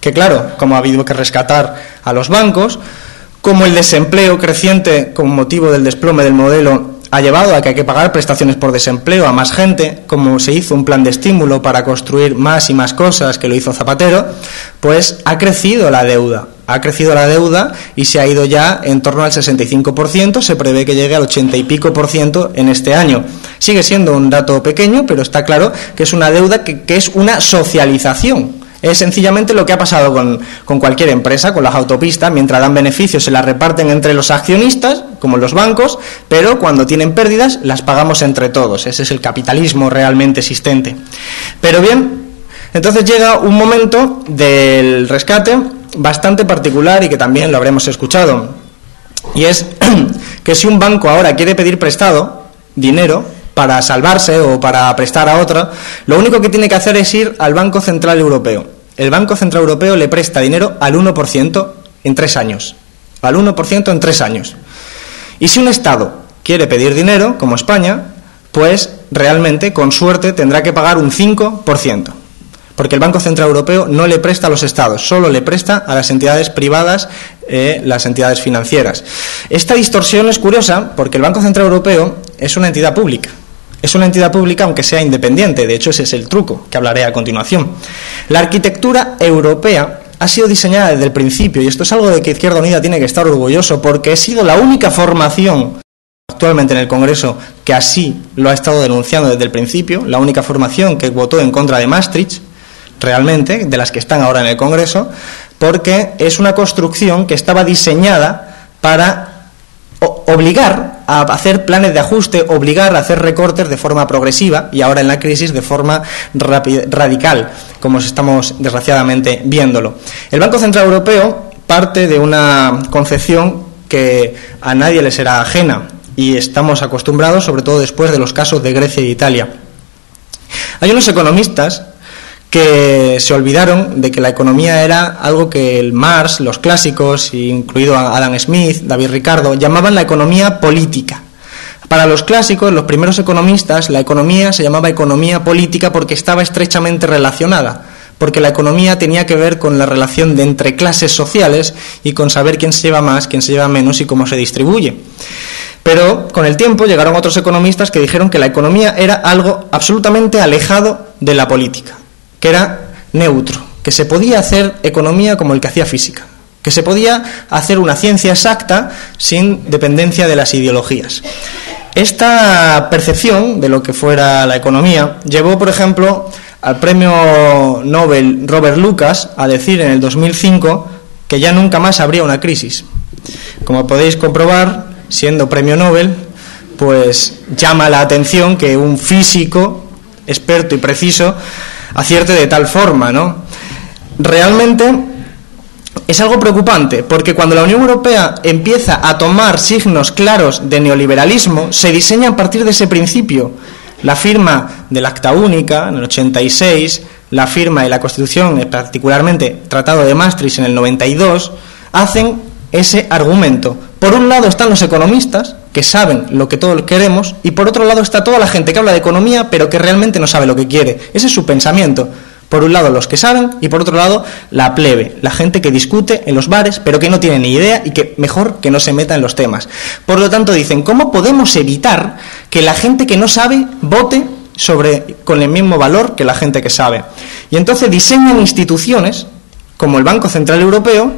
que claro, como ha habido que rescatar a los bancos, como el desempleo creciente con motivo del desplome del modelo ha llevado a que hay que pagar prestaciones por desempleo a más gente, como se hizo un plan de estímulo para construir más y más cosas, que lo hizo Zapatero, pues ha crecido la deuda. Ha crecido la deuda y se ha ido ya en torno al 65%, se prevé que llegue al 80 y pico % en este año. Sigue siendo un dato pequeño, pero está claro que es una deuda que es una socialización. Es sencillamente lo que ha pasado con cualquier empresa, con las autopistas. Mientras dan beneficios se las reparten entre los accionistas, como los bancos, pero cuando tienen pérdidas las pagamos entre todos. Ese es el capitalismo realmente existente. Pero bien, entonces llega un momento del rescate bastante particular y que también lo habremos escuchado. Y es que si un banco ahora quiere pedir prestado dinero para salvarse o para prestar a otro, lo único que tiene que hacer es ir al Banco Central Europeo. El Banco Central Europeo le presta dinero al 1% en 3 años. Al 1% en 3 años. Y si un Estado quiere pedir dinero, como España, pues realmente, con suerte, tendrá que pagar un 5%. Porque el Banco Central Europeo no le presta a los Estados, solo le presta a las entidades privadas, las entidades financieras. Esta distorsión es curiosa porque el Banco Central Europeo es una entidad pública. Es una entidad pública aunque sea independiente, de hecho ese es el truco que hablaré a continuación. La arquitectura europea ha sido diseñada desde el principio, y esto es algo de que Izquierda Unida tiene que estar orgulloso, porque ha sido la única formación actualmente en el Congreso que así lo ha estado denunciando desde el principio, la única formación que votó en contra de Maastricht, realmente, de las que están ahora en el Congreso, porque es una construcción que estaba diseñada para obligar a hacer planes de ajuste, obligar a hacer recortes de forma progresiva y ahora en la crisis de forma radical, como estamos desgraciadamente viéndolo. El Banco Central Europeo parte de una concepción que a nadie le será ajena y estamos acostumbrados, sobre todo después de los casos de Grecia y Italia. Hay unos economistas que se olvidaron de que la economía era algo que el Marx, los clásicos, incluido Adam Smith, David Ricardo, llamaban la economía política. Para los clásicos, los primeros economistas, la economía se llamaba economía política porque estaba estrechamente relacionada, porque la economía tenía que ver con la relación de entre clases sociales y con saber quién se lleva más, quién se lleva menos y cómo se distribuye. Pero con el tiempo llegaron otros economistas que dijeron que la economía era algo absolutamente alejado de la política, que era neutro, que se podía hacer economía como el que hacía física, que se podía hacer una ciencia exacta sin dependencia de las ideologías. Esta percepción de lo que fuera la economía llevó, por ejemplo, al premio Nobel Robert Lucas a decir en el 2005 que ya nunca más habría una crisis. Como podéis comprobar, siendo premio Nobel, pues llama la atención que un físico experto y preciso acierte de tal forma, ¿no? Realmente es algo preocupante, porque cuando la Unión Europea empieza a tomar signos claros de neoliberalismo, se diseña a partir de ese principio. La firma del Acta Única en el 86, la firma de la Constitución, particularmente Tratado de Maastricht en el 92, hacen ese argumento. Por un lado están los economistas, que saben lo que todos queremos, y por otro lado está toda la gente que habla de economía, pero que realmente no sabe lo que quiere. Ese es su pensamiento. Por un lado los que saben, y por otro lado la plebe, la gente que discute en los bares, pero que no tiene ni idea y que mejor que no se meta en los temas. Por lo tanto dicen, ¿cómo podemos evitar que la gente que no sabe vote con el mismo valor que la gente que sabe? Y entonces diseñan instituciones como el Banco Central Europeo,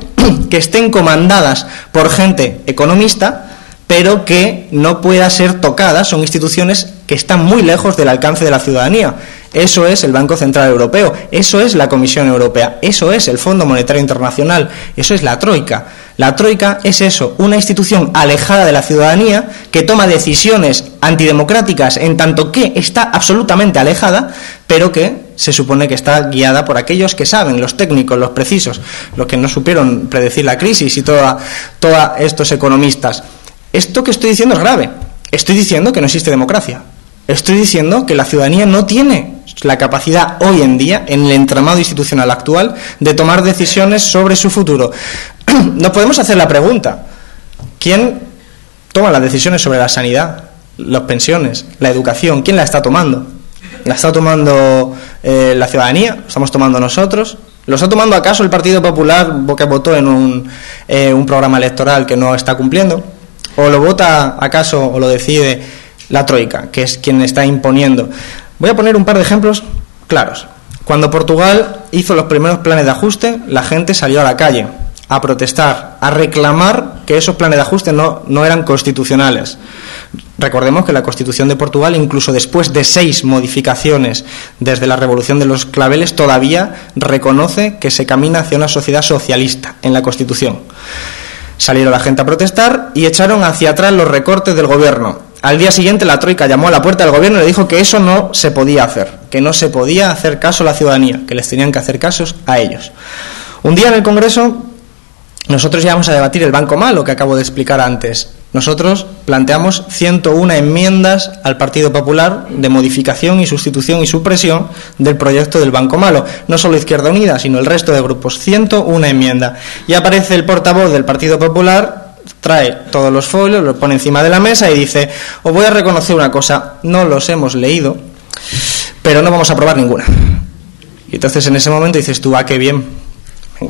que estén comandadas por gente economista, pero que no pueda ser tocadas. Son instituciones que están muy lejos del alcance de la ciudadanía. Eso es el Banco Central Europeo, eso es la Comisión Europea, eso es el Fondo Monetario Internacional, eso es la Troika. La Troika es eso, una institución alejada de la ciudadanía que toma decisiones antidemocráticas en tanto que está absolutamente alejada, pero que se supone que está guiada por aquellos que saben, los técnicos, los precisos, los que no supieron predecir la crisis y todos estos economistas. Esto que estoy diciendo es grave. Estoy diciendo que no existe democracia. Estoy diciendo que la ciudadanía no tiene la capacidad hoy en día, en el entramado institucional actual, de tomar decisiones sobre su futuro. Nos podemos hacer la pregunta: ¿quién toma las decisiones sobre la sanidad, las pensiones, la educación? ¿Quién la está tomando? ¿La está tomando la ciudadanía? ¿Lo estamos tomando nosotros? ¿Lo está tomando acaso el Partido Popular, que votó en un programa electoral que no está cumpliendo? ¿O lo vota acaso o lo decide la Troika, que es quien está imponiendo. Voy a poner un par de ejemplos claros. Cuando Portugal hizo los primeros planes de ajuste, la gente salió a la calle a protestar, a reclamar que esos planes de ajuste no eran constitucionales. Recordemos que la Constitución de Portugal, incluso después de 6 modificaciones desde la Revolución de los Claveles, todavía reconoce que se camina hacia una sociedad socialista en la Constitución. Salieron la gente a protestar y echaron hacia atrás los recortes del gobierno. Al día siguiente la Troika llamó a la puerta del gobierno y le dijo que eso no se podía hacer, que no se podía hacer caso a la ciudadanía, que les tenían que hacer casos a ellos. Un día en el Congreso nosotros íbamos a debatir el Banco Malo, que acabo de explicar antes. Nosotros planteamos 101 enmiendas al Partido Popular de modificación y sustitución y supresión del proyecto del Banco Malo. No solo Izquierda Unida, sino el resto de grupos. 101 enmiendas. Y aparece el portavoz del Partido Popular, trae todos los folios, los pone encima de la mesa y dice: os voy a reconocer una cosa, no los hemos leído, pero no vamos a aprobar ninguna. Y entonces en ese momento dices tú: qué bien.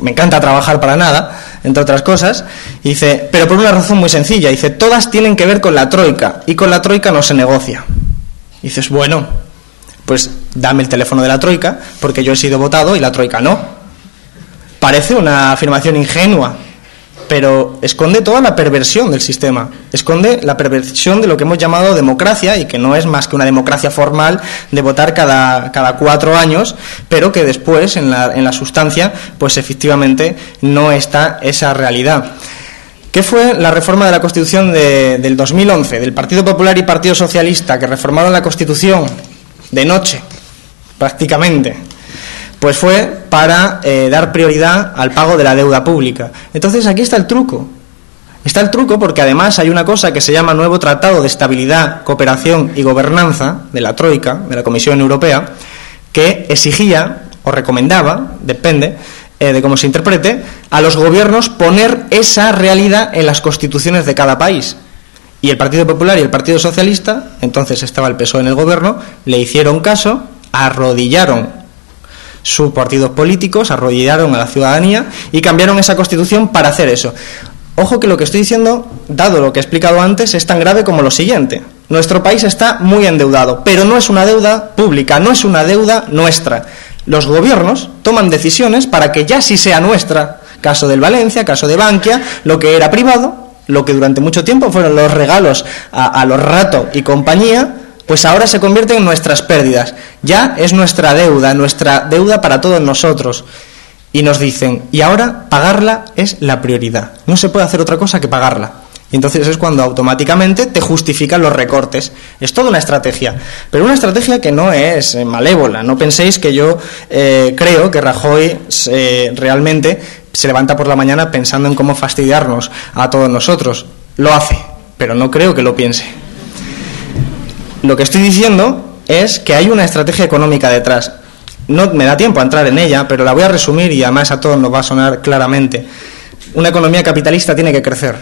Me encanta trabajar para nada, entre otras cosas. Y dice, pero por una razón muy sencilla. Dice, todas tienen que ver con la Troika, y con la Troika no se negocia. Y dices, bueno, pues dame el teléfono de la Troika, porque yo he sido votado y la Troika no. Parece una afirmación ingenua, pero esconde toda la perversión del sistema, esconde la perversión de lo que hemos llamado democracia, y que no es más que una democracia formal de votar cada 4 años, pero que después en la sustancia pues efectivamente no está esa realidad. ¿Qué fue la reforma de la Constitución del 2011 del Partido Popular y Partido Socialista, que reformaron la Constitución de noche prácticamente? Pues fue para dar prioridad al pago de la deuda pública. Entonces aquí está el truco. Está el truco porque además hay una cosa que se llama Nuevo Tratado de Estabilidad, Cooperación y Gobernanza de la Troika, de la Comisión Europea, que exigía o recomendaba, depende de cómo se interprete, a los gobiernos poner esa realidad en las constituciones de cada país. Y el Partido Popular y el Partido Socialista, entonces estaba el PSOE en el gobierno, le hicieron caso, arrodillaron sus partidos políticos, arrodillaron a la ciudadanía y cambiaron esa Constitución para hacer eso. Ojo que lo que estoy diciendo, dado lo que he explicado antes, es tan grave como lo siguiente. Nuestro país está muy endeudado, pero no es una deuda pública, no es una deuda nuestra. Los gobiernos toman decisiones para que ya sí sea nuestra. Caso del Valencia, caso de Bankia, lo que era privado, lo que durante mucho tiempo fueron los regalos a los Rato y compañía, pues ahora se convierte en nuestras pérdidas. Ya es nuestra deuda para todos nosotros. Y nos dicen, y ahora pagarla es la prioridad. No se puede hacer otra cosa que pagarla. Y entonces es cuando automáticamente te justifican los recortes. Es toda una estrategia, pero una estrategia que no es malévola. No penséis que yo creo que Rajoy realmente se levanta por la mañana pensando en cómo fastidiarnos a todos nosotros. Lo hace, pero no creo que lo piense. Lo que estoy diciendo es que hay una estrategia económica detrás. No me da tiempo a entrar en ella, pero la voy a resumir y además a todos nos va a sonar claramente. Una economía capitalista tiene que crecer,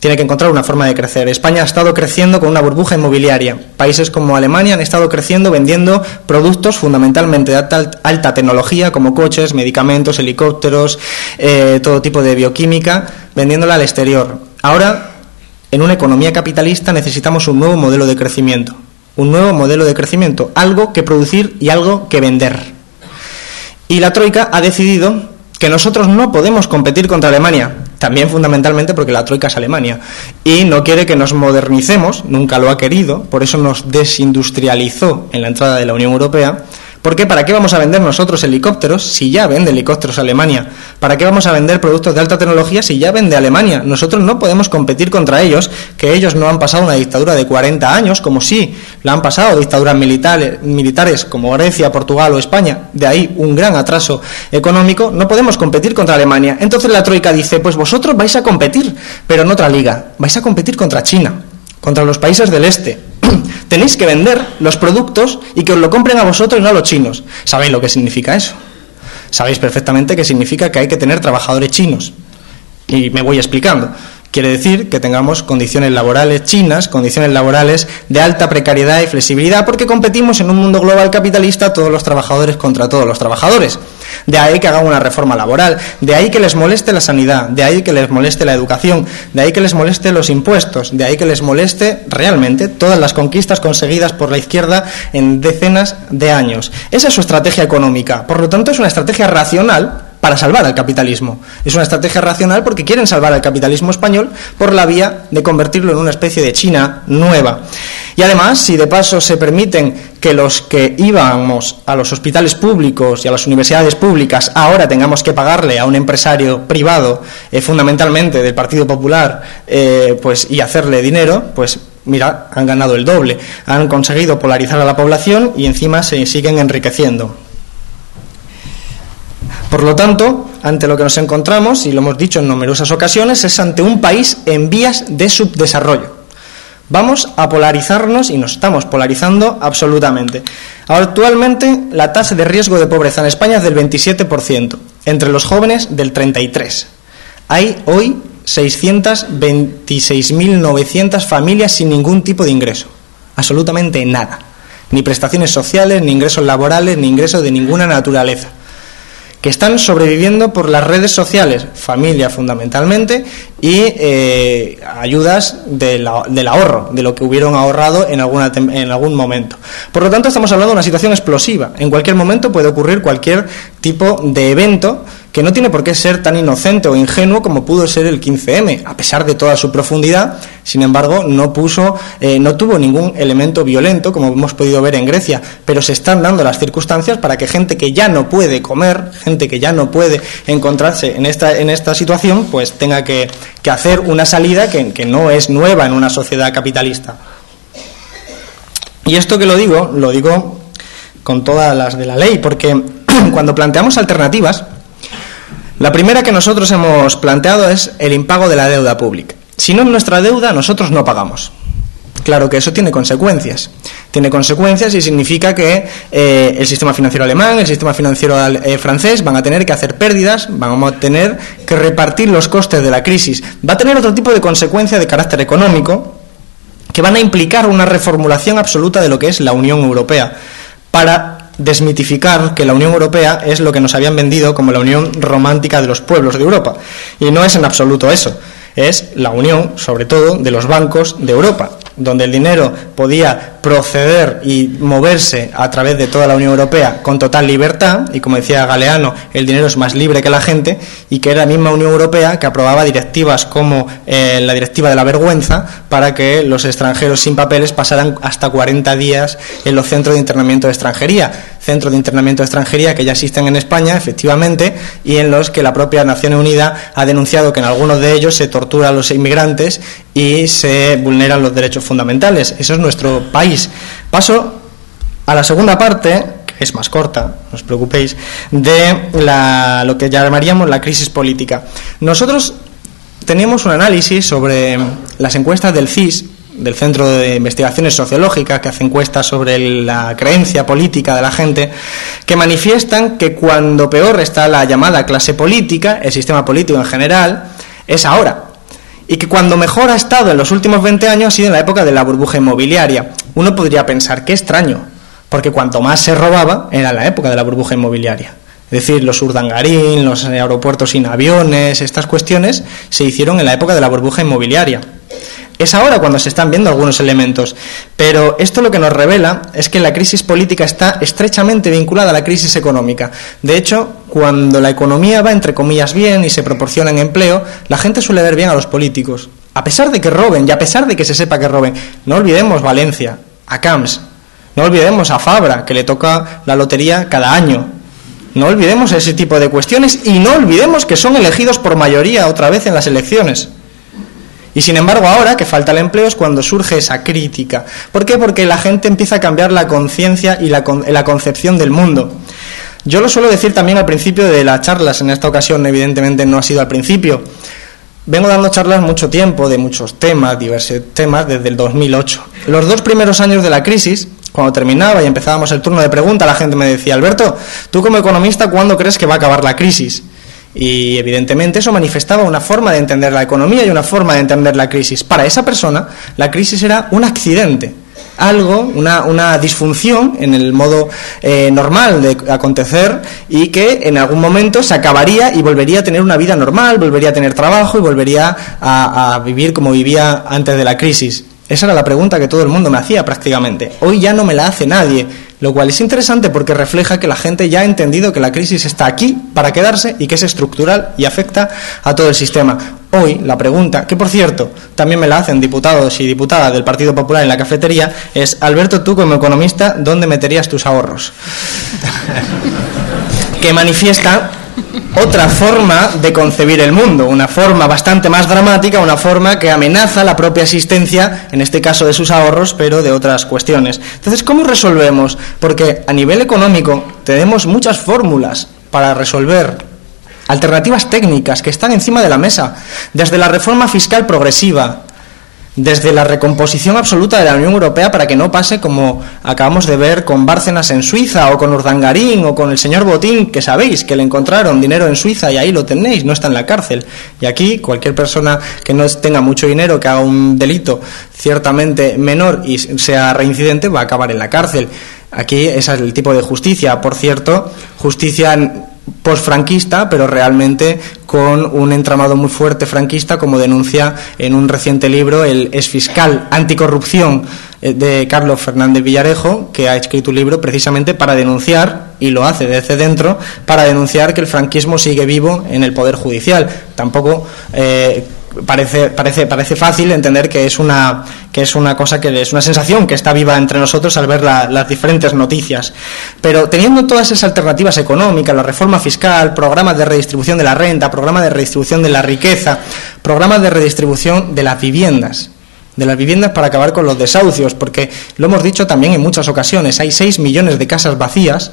tiene que encontrar una forma de crecer. España ha estado creciendo con una burbuja inmobiliaria. Países como Alemania han estado creciendo vendiendo productos fundamentalmente de alta tecnología, como coches, medicamentos, helicópteros, todo tipo de bioquímica, vendiéndola al exterior. Ahora, en una economía capitalista necesitamos un nuevo modelo de crecimiento. Un nuevo modelo de crecimiento, algo que producir y algo que vender. Y la Troika ha decidido que nosotros no podemos competir contra Alemania, también fundamentalmente porque la Troika es Alemania, y no quiere que nos modernicemos, nunca lo ha querido, por eso nos desindustrializó en la entrada de la Unión Europea. Porque ¿para qué vamos a vender nosotros helicópteros si ya vende helicópteros Alemania? ¿Para qué vamos a vender productos de alta tecnología si ya vende Alemania? Nosotros no podemos competir contra ellos, que ellos no han pasado una dictadura de 40 años, como sí la han pasado dictaduras militares como Grecia, Portugal o España. De ahí un gran atraso económico. No podemos competir contra Alemania. Entonces la Troika dice, pues vosotros vais a competir, pero en otra liga. Vais a competir contra China, contra los países del este. Tenéis que vender los productos y que os lo compren a vosotros y no a los chinos. ¿Sabéis lo que significa eso? Sabéis perfectamente que significa que hay que tener trabajadores chinos. Y me voy explicando. Quiere decir que tengamos condiciones laborales chinas, condiciones laborales de alta precariedad y flexibilidad, porque competimos en un mundo global capitalista todos los trabajadores contra todos los trabajadores. De ahí que hagan una reforma laboral, de ahí que les moleste la sanidad, de ahí que les moleste la educación, de ahí que les moleste los impuestos, de ahí que les moleste realmente todas las conquistas conseguidas por la izquierda en decenas de años. Esa es su estrategia económica. Por lo tanto, es una estrategia racional para salvar al capitalismo. Es una estrategia racional porque quieren salvar al capitalismo español por la vía de convertirlo en una especie de China nueva. Y además, si de paso se permiten que los que íbamos a los hospitales públicos y a las universidades públicas ahora tengamos que pagarle a un empresario privado, fundamentalmente del Partido Popular, y hacerle dinero, pues mira, han ganado el doble. Han conseguido polarizar a la población y encima se siguen enriqueciendo. Por lo tanto, ante lo que nos encontramos, y lo hemos dicho en numerosas ocasiones, es ante un país en vías de subdesarrollo. Vamos a polarizarnos y nos estamos polarizando absolutamente. Actualmente la tasa de riesgo de pobreza en España es del 27%, entre los jóvenes del 33%. Hay hoy 626.900 familias sin ningún tipo de ingreso, absolutamente nada, ni prestaciones sociales, ni ingresos laborales, ni ingresos de ninguna naturaleza, que están sobreviviendo por las redes sociales, familia fundamentalmente, y ayudas del ahorro, de lo que hubieron ahorrado en algún momento. Por lo tanto, estamos hablando de una situación explosiva. En cualquier momento puede ocurrir cualquier tipo de evento que no tiene por qué ser tan inocente o ingenuo como pudo ser el 15M, a pesar de toda su profundidad. Sin embargo, no tuvo ningún elemento violento, como hemos podido ver en Grecia, pero se están dando las circunstancias para que gente que ya no puede comer, gente que ya no puede encontrarse en esta situación, pues tenga que hacer una salida que no es nueva en una sociedad capitalista. Y esto que lo digo con todas las de la ley, porque cuando planteamos alternativas, la primera que nosotros hemos planteado es el impago de la deuda pública. Si no es nuestra deuda, nosotros no pagamos. Claro que eso tiene consecuencias. Tiene consecuencias y significa que el sistema financiero alemán, el sistema financiero francés van a tener que hacer pérdidas, van a tener que repartir los costes de la crisis. Va a tener otro tipo de consecuencia de carácter económico que van a implicar una reformulación absoluta de lo que es la Unión Europea, para desmitificar que la Unión Europea es lo que nos habían vendido como la unión romántica de los pueblos de Europa. Y no es en absoluto eso. Es la unión, sobre todo, de los bancos de Europa, donde el dinero podía proceder y moverse a través de toda la Unión Europea con total libertad, y como decía Galeano, el dinero es más libre que la gente, y que era la misma Unión Europea que aprobaba directivas como la directiva de la vergüenza, para que los extranjeros sin papeles pasaran hasta 40 días en los centros de internamiento de extranjería, que ya existen en España, efectivamente, y en los que la propia Naciones Unidas ha denunciado que en algunos de ellos se tortura a los inmigrantes y se vulneran los derechos fundamentales. Eso es nuestro país. Paso a la segunda parte, que es más corta, no os preocupéis, de lo que llamaríamos la crisis política. Nosotros tenemos un análisis sobre las encuestas del CIS, del Centro de Investigaciones Sociológicas, que hace encuestas sobre la creencia política de la gente, que manifiestan que cuando peor está la llamada clase política, el sistema político en general, es ahora. Y que cuando mejor ha estado en los últimos 20 años ha sido en la época de la burbuja inmobiliaria. Uno podría pensar, qué extraño, porque cuanto más se robaba era en la época de la burbuja inmobiliaria. Es decir, los Urdangarín, los aeropuertos sin aviones, estas cuestiones se hicieron en la época de la burbuja inmobiliaria. Es ahora cuando se están viendo algunos elementos, pero esto lo que nos revela es que la crisis política está estrechamente vinculada a la crisis económica. De hecho, cuando la economía va entre comillas bien y se proporciona empleo, la gente suele ver bien a los políticos, a pesar de que roben y a pesar de que se sepa que roben. No olvidemos Valencia, a Camps, no olvidemos a Fabra, que le toca la lotería cada año. No olvidemos ese tipo de cuestiones y no olvidemos que son elegidos por mayoría otra vez en las elecciones. Y sin embargo ahora que falta el empleo es cuando surge esa crítica. ¿Por qué? Porque la gente empieza a cambiar la conciencia y la concepción del mundo. Yo lo suelo decir también al principio de las charlas, en esta ocasión evidentemente no ha sido al principio. Vengo dando charlas mucho tiempo de muchos temas, diversos temas, desde el 2008. Los 2 primeros años de la crisis, cuando terminaba y empezábamos el turno de pregunta, la gente me decía, Alberto, tú como economista, ¿cuándo crees que va a acabar la crisis? Y evidentemente eso manifestaba una forma de entender la economía y una forma de entender la crisis. Para esa persona, la crisis era un accidente. algo, una disfunción en el modo normal de acontecer, y que en algún momento se acabaría y volvería a tener una vida normal, volvería a tener trabajo y volvería a vivir como vivía antes de la crisis. Esa era la pregunta que todo el mundo me hacía prácticamente. Hoy ya no me la hace nadie, lo cual es interesante porque refleja que la gente ya ha entendido que la crisis está aquí para quedarse y que es estructural y afecta a todo el sistema. Hoy la pregunta, que por cierto también me la hacen diputados y diputadas del Partido Popular en la cafetería, es: Alberto, tú como economista, ¿dónde meterías tus ahorros? Que manifiesta otra forma de concebir el mundo, una forma bastante más dramática, una forma que amenaza la propia existencia, en este caso de sus ahorros, pero de otras cuestiones. Entonces, ¿cómo resolvemos? Porque a nivel económico tenemos muchas fórmulas para resolver, alternativas técnicas que están encima de la mesa, desde la reforma fiscal progresiva, desde la recomposición absoluta de la Unión Europea para que no pase como acabamos de ver con Bárcenas en Suiza, o con Urdangarín, o con el señor Botín, que sabéis que le encontraron dinero en Suiza y ahí lo tenéis, no está en la cárcel. Y aquí cualquier persona que no tenga mucho dinero, que haga un delito ciertamente menor y sea reincidente, va a acabar en la cárcel. Aquí ese es el tipo de justicia, por cierto, justicia posfranquista, pero realmente con un entramado muy fuerte franquista, como denuncia en un reciente libro el exfiscal anticorrupción de Carlos Fernández Villarejo, que ha escrito un libro precisamente para denunciar, y lo hace desde dentro, para denunciar que el franquismo sigue vivo en el Poder Judicial. Tampoco parece fácil entender que es una cosa, que es una sensación que está viva entre nosotros al ver las diferentes noticias. Pero teniendo todas esas alternativas económicas, la reforma fiscal, programas de redistribución de la renta, programas de redistribución de la riqueza, programas de redistribución de las viviendas para acabar con los desahucios, porque lo hemos dicho también en muchas ocasiones, hay 6 millones de casas vacías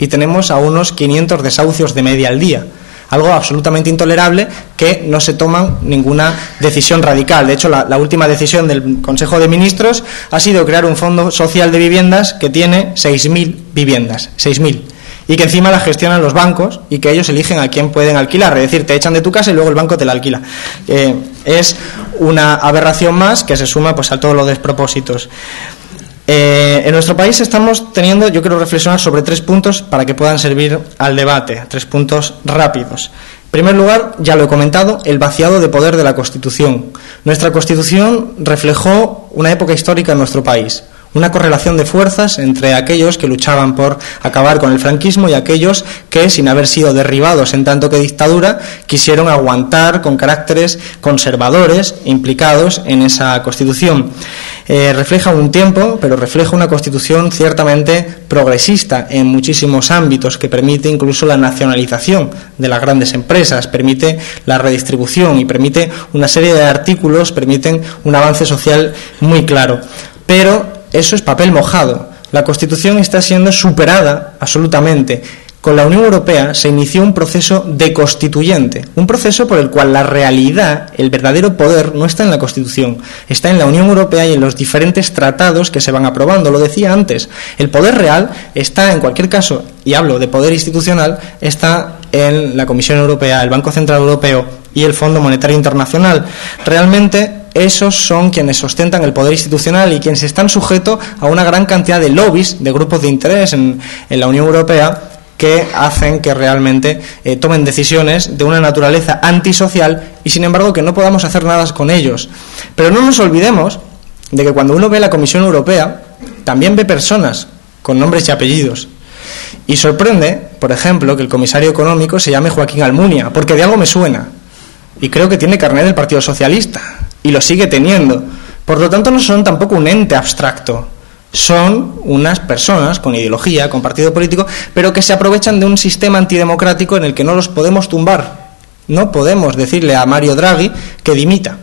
y tenemos a unos 500 desahucios de media al día. Algo absolutamente intolerable, que no se toma ninguna decisión radical. De hecho, la última decisión del Consejo de Ministros ha sido crear un fondo social de viviendas que tiene 6.000 viviendas, 6.000, y que encima la gestionan los bancos y que ellos eligen a quién pueden alquilar, es decir, te echan de tu casa y luego el banco te la alquila. Es una aberración más que se suma pues a todos los despropósitos. En nuestro país estamos teniendo, yo quiero reflexionar sobre 3 puntos para que puedan servir al debate, 3 puntos rápidos. En primer lugar, ya lo he comentado, el vaciado de poder de la Constitución. Nuestra Constitución reflejó una época histórica en nuestro país, una correlación de fuerzas entre aquellos que luchaban por acabar con el franquismo y aquellos que, sin haber sido derribados en tanto que dictadura, quisieron aguantar con caracteres conservadores implicados en esa Constitución. Refleja un tiempo, pero refleja una Constitución ciertamente progresista en muchísimos ámbitos, que permite incluso la nacionalización de las grandes empresas, permite la redistribución y permite una serie de artículos, permiten un avance social muy claro. Pero eso es papel mojado. La Constitución está siendo superada absolutamente. Con la Unión Europea se inició un proceso deconstituyente, un proceso por el cual la realidad, el verdadero poder, no está en la Constitución, está en la Unión Europea y en los diferentes tratados que se van aprobando. Lo decía antes, el poder real está, en cualquier caso, y hablo de poder institucional, está en la Comisión Europea, el Banco Central Europeo y el Fondo Monetario Internacional. Realmente esos son quienes ostentan el poder institucional y quienes están sujetos a una gran cantidad de lobbies, de grupos de interés en la Unión Europea, que hacen que realmente tomen decisiones de una naturaleza antisocial y, sin embargo, que no podamos hacer nada con ellos. Pero no nos olvidemos de que cuando uno ve la Comisión Europea, también ve personas con nombres y apellidos. Y sorprende, por ejemplo, que el comisario económico se llame Joaquín Almunia, porque de algo me suena. Y creo que tiene carnet del Partido Socialista, y lo sigue teniendo. Por lo tanto, no son tampoco un ente abstracto. Son unas personas con ideología, con partido político, pero que se aprovechan de un sistema antidemocrático en el que no los podemos tumbar. No podemos decirle a Mario Draghi que dimita,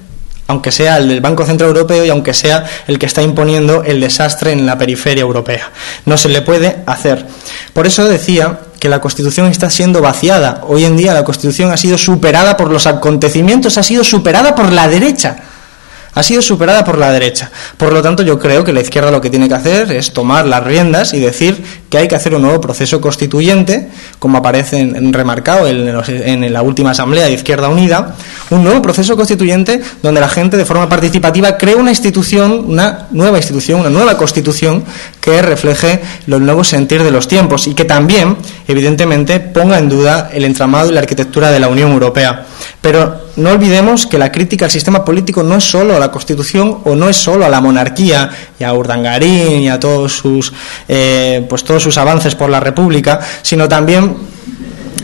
aunque sea el del Banco Central Europeo y aunque sea el que está imponiendo el desastre en la periferia europea. No se le puede hacer. Por eso decía que la Constitución está siendo vaciada. Hoy en día la Constitución ha sido superada por los acontecimientos, ha sido superada por la derecha. ha sido superada por la derecha. Por lo tanto, yo creo que la izquierda lo que tiene que hacer es tomar las riendas y decir que hay que hacer un nuevo proceso constituyente, como aparece remarcado en la última asamblea de Izquierda Unida, un nuevo proceso constituyente donde la gente de forma participativa cree una nueva constitución que refleje los nuevos sentir de los tiempos y que también, evidentemente, ponga en duda el entramado y la arquitectura de la Unión Europea. Pero no olvidemos que la crítica al sistema político no es solo a la Constitución o no es solo a la monarquía y a Urdangarín y a todos sus avances por la República, sino también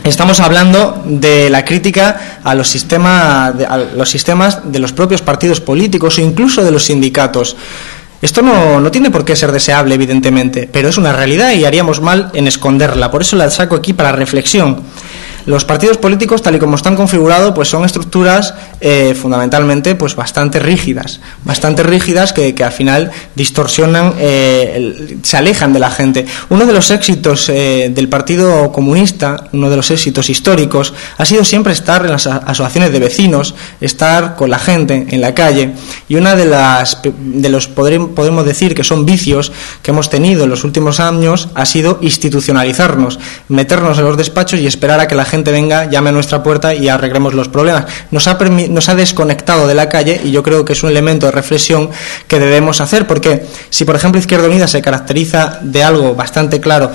estamos hablando de la crítica a los sistemas de los propios partidos políticos o incluso de los sindicatos. Esto no tiene por qué ser deseable, evidentemente, pero es una realidad y haríamos mal en esconderla. Por eso la saco aquí para reflexión. Los partidos políticos, tal y como están configurados, pues son estructuras fundamentalmente pues bastante rígidas que al final distorsionan, se alejan de la gente. Uno de los éxitos del Partido Comunista, uno de los éxitos históricos, ha sido siempre estar en las asociaciones de vecinos, estar con la gente en la calle, y una de los podemos decir que son vicios que hemos tenido en los últimos años ha sido institucionalizarnos, meternos en los despachos y esperar a que la gente venga, llame a nuestra puerta y arreglemos los problemas. Nos ha desconectado de la calle y yo creo que es un elemento de reflexión que debemos hacer, porque si por ejemplo Izquierda Unida se caracteriza de algo bastante claro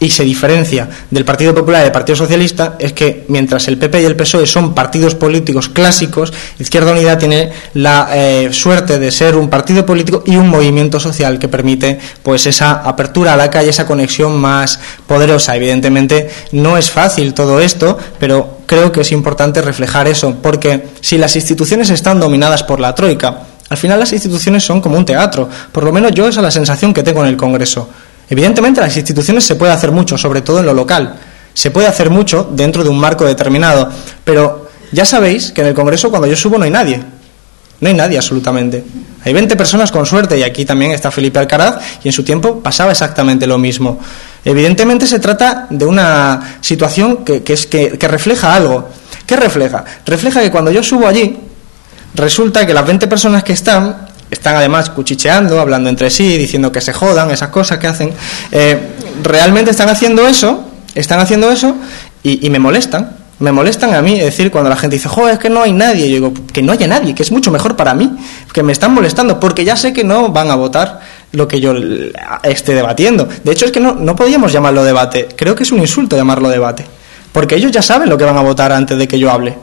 y se diferencia del Partido Popular y del Partido Socialista, es que mientras el PP y el PSOE son partidos políticos clásicos, Izquierda Unida tiene la suerte de ser un partido político y un movimiento social que permite pues esa apertura a la calle, esa conexión más poderosa. Evidentemente no es fácil todo esto, pero creo que es importante reflejar eso, porque si las instituciones están dominadas por la troika, al final las instituciones son como un teatro. Por lo menos yo esa es la sensación que tengo en el Congreso. Evidentemente, en las instituciones se puede hacer mucho, sobre todo en lo local. Se puede hacer mucho dentro de un marco determinado. Pero ya sabéis que en el Congreso, cuando yo subo, no hay nadie. No hay nadie, absolutamente. Hay 20 personas con suerte, y aquí también está Felipe Alcaraz, y en su tiempo pasaba exactamente lo mismo. Evidentemente se trata de una situación que refleja algo. ¿Qué refleja? Refleja que cuando yo subo allí, resulta que las 20 personas que están además cuchicheando, hablando entre sí, diciendo que se jodan, esas cosas que hacen, realmente están haciendo eso y me molestan a mí. Es decir, cuando la gente dice, joder, es que no hay nadie, yo digo, que no haya nadie, que es mucho mejor para mí, que me están molestando, porque ya sé que no van a votar lo que yo esté debatiendo. De hecho, es que no podíamos llamarlo debate, creo que es un insulto llamarlo debate, porque ellos ya saben lo que van a votar antes de que yo hable.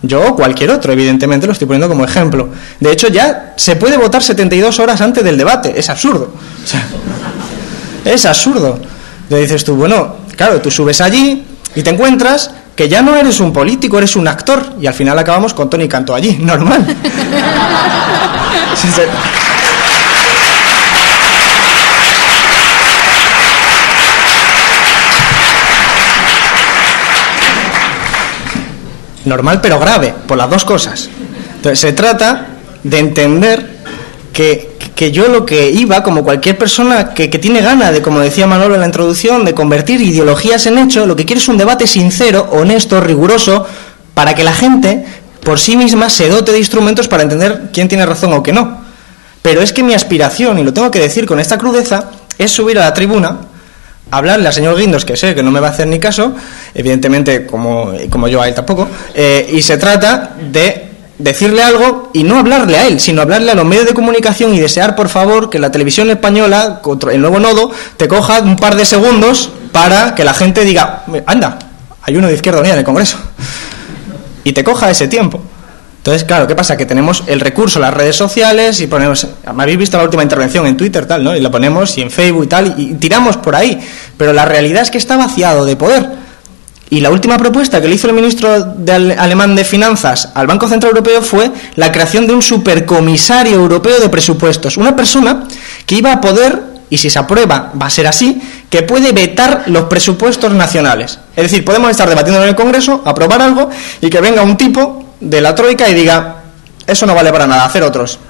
Yo o cualquier otro, evidentemente, lo estoy poniendo como ejemplo. De hecho, ya se puede votar 72 horas antes del debate. Es absurdo. O sea, es absurdo. Le dices tú, bueno, claro, tú subes allí y te encuentras que ya no eres un político, eres un actor. Y al final acabamos con Tony Cantó allí, normal. Normal pero grave, por las dos cosas. Entonces se trata de entender que yo lo que iba, como cualquier persona que tiene ganas de, como decía Manolo en la introducción, de convertir ideologías en hechos, lo que quiere es un debate sincero, honesto, riguroso, para que la gente por sí misma se dote de instrumentos para entender quién tiene razón o qué no. Pero es que mi aspiración, y lo tengo que decir con esta crudeza, es subir a la tribuna, hablarle al señor Guindos, que sé que no me va a hacer ni caso, evidentemente como yo a él tampoco, y se trata de decirle algo y no hablarle a él, sino hablarle a los medios de comunicación y desear, por favor, que la televisión española, el Nuevo Nodo, te coja un par de segundos para que la gente diga, anda, hay uno de Izquierda Unida en el Congreso, y te coja ese tiempo. Entonces, claro, ¿qué pasa? Que tenemos el recurso, las redes sociales, y ponemos, me habéis visto la última intervención en Twitter, tal, ¿no? Y lo ponemos, y en Facebook y tal, y tiramos por ahí. Pero la realidad es que está vaciado de poder. Y la última propuesta que le hizo el ministro alemán de Finanzas al Banco Central Europeo fue la creación de un supercomisario europeo de presupuestos. Una persona que iba a poder, y si se aprueba va a ser así, que puede vetar los presupuestos nacionales. Es decir, podemos estar debatiendo en el Congreso, aprobar algo, y que venga un tipo de la troika y diga, eso no vale para nada, hacer otros.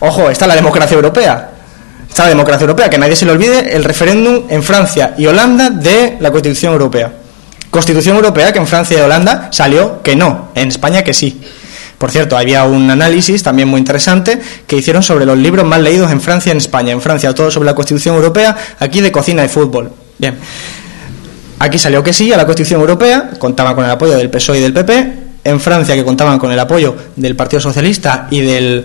Ojo, está la democracia europea. Está la democracia europea, que nadie se le olvide el referéndum en Francia y Holanda de la Constitución Europea. Constitución Europea que en Francia y Holanda salió que no, en España que sí. Por cierto, había un análisis también muy interesante que hicieron sobre los libros más leídos en Francia y en España. En Francia todo sobre la Constitución Europea, aquí de cocina y fútbol. Bien, aquí salió que sí a la Constitución Europea, contaban con el apoyo del PSOE y del PP. En Francia, que contaban con el apoyo del Partido Socialista y de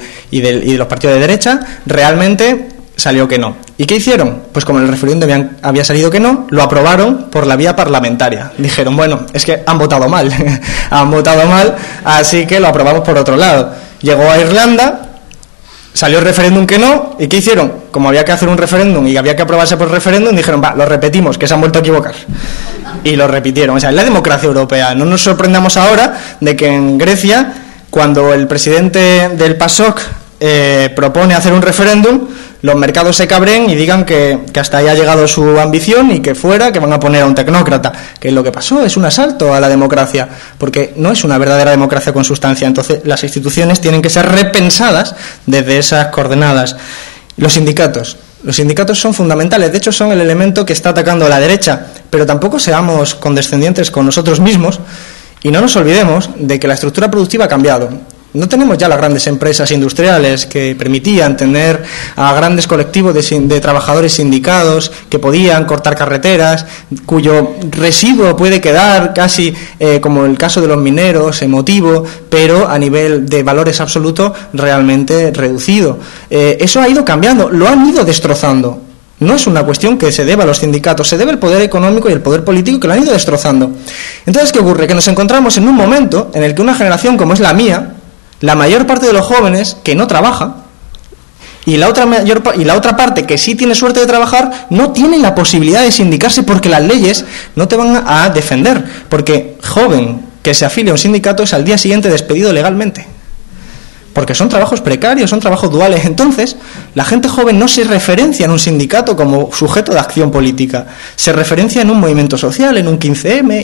los partidos de derecha, realmente salió que no. ¿Y qué hicieron? Pues como en el referéndum había salido que no, lo aprobaron por la vía parlamentaria. Dijeron, bueno, es que han votado mal, han votado mal, así que lo aprobamos por otro lado. Llegó a Irlanda, salió el referéndum que no, ¿y qué hicieron? Como había que hacer un referéndum y había que aprobarse por referéndum, dijeron, va, lo repetimos, que se han vuelto a equivocar. Y lo repitieron. O sea, es la democracia europea. No nos sorprendamos ahora de que en Grecia, cuando el presidente del PASOK propone hacer un referéndum, los mercados se cabren y digan que hasta ahí ha llegado su ambición y que fuera, que van a poner a un tecnócrata. Que es lo que pasó, es un asalto a la democracia, porque no es una verdadera democracia con sustancia. Entonces las instituciones tienen que ser repensadas desde esas coordenadas. Los sindicatos son fundamentales, de hecho son el elemento que está atacando a la derecha, pero tampoco seamos condescendientes con nosotros mismos y no nos olvidemos de que la estructura productiva ha cambiado. No tenemos ya las grandes empresas industriales que permitían tener a grandes colectivos de trabajadores sindicados que podían cortar carreteras, cuyo residuo puede quedar casi, como el caso de los mineros, emotivo, pero a nivel de valores absolutos realmente reducido. Eso ha ido cambiando, lo han ido destrozando. No es una cuestión que se deba a los sindicatos, se debe al poder económico y al poder político que lo han ido destrozando. Entonces, ¿qué ocurre? Que nos encontramos en un momento en el que una generación como es la mía, la mayor parte de los jóvenes que no trabaja y la otra parte que sí tiene suerte de trabajar no tiene la posibilidad de sindicarse porque las leyes no te van a defender, porque joven que se afilia a un sindicato es al día siguiente despedido legalmente. Porque son trabajos precarios, son trabajos duales. Entonces, la gente joven no se referencia en un sindicato como sujeto de acción política. Se referencia en un movimiento social, en un 15M,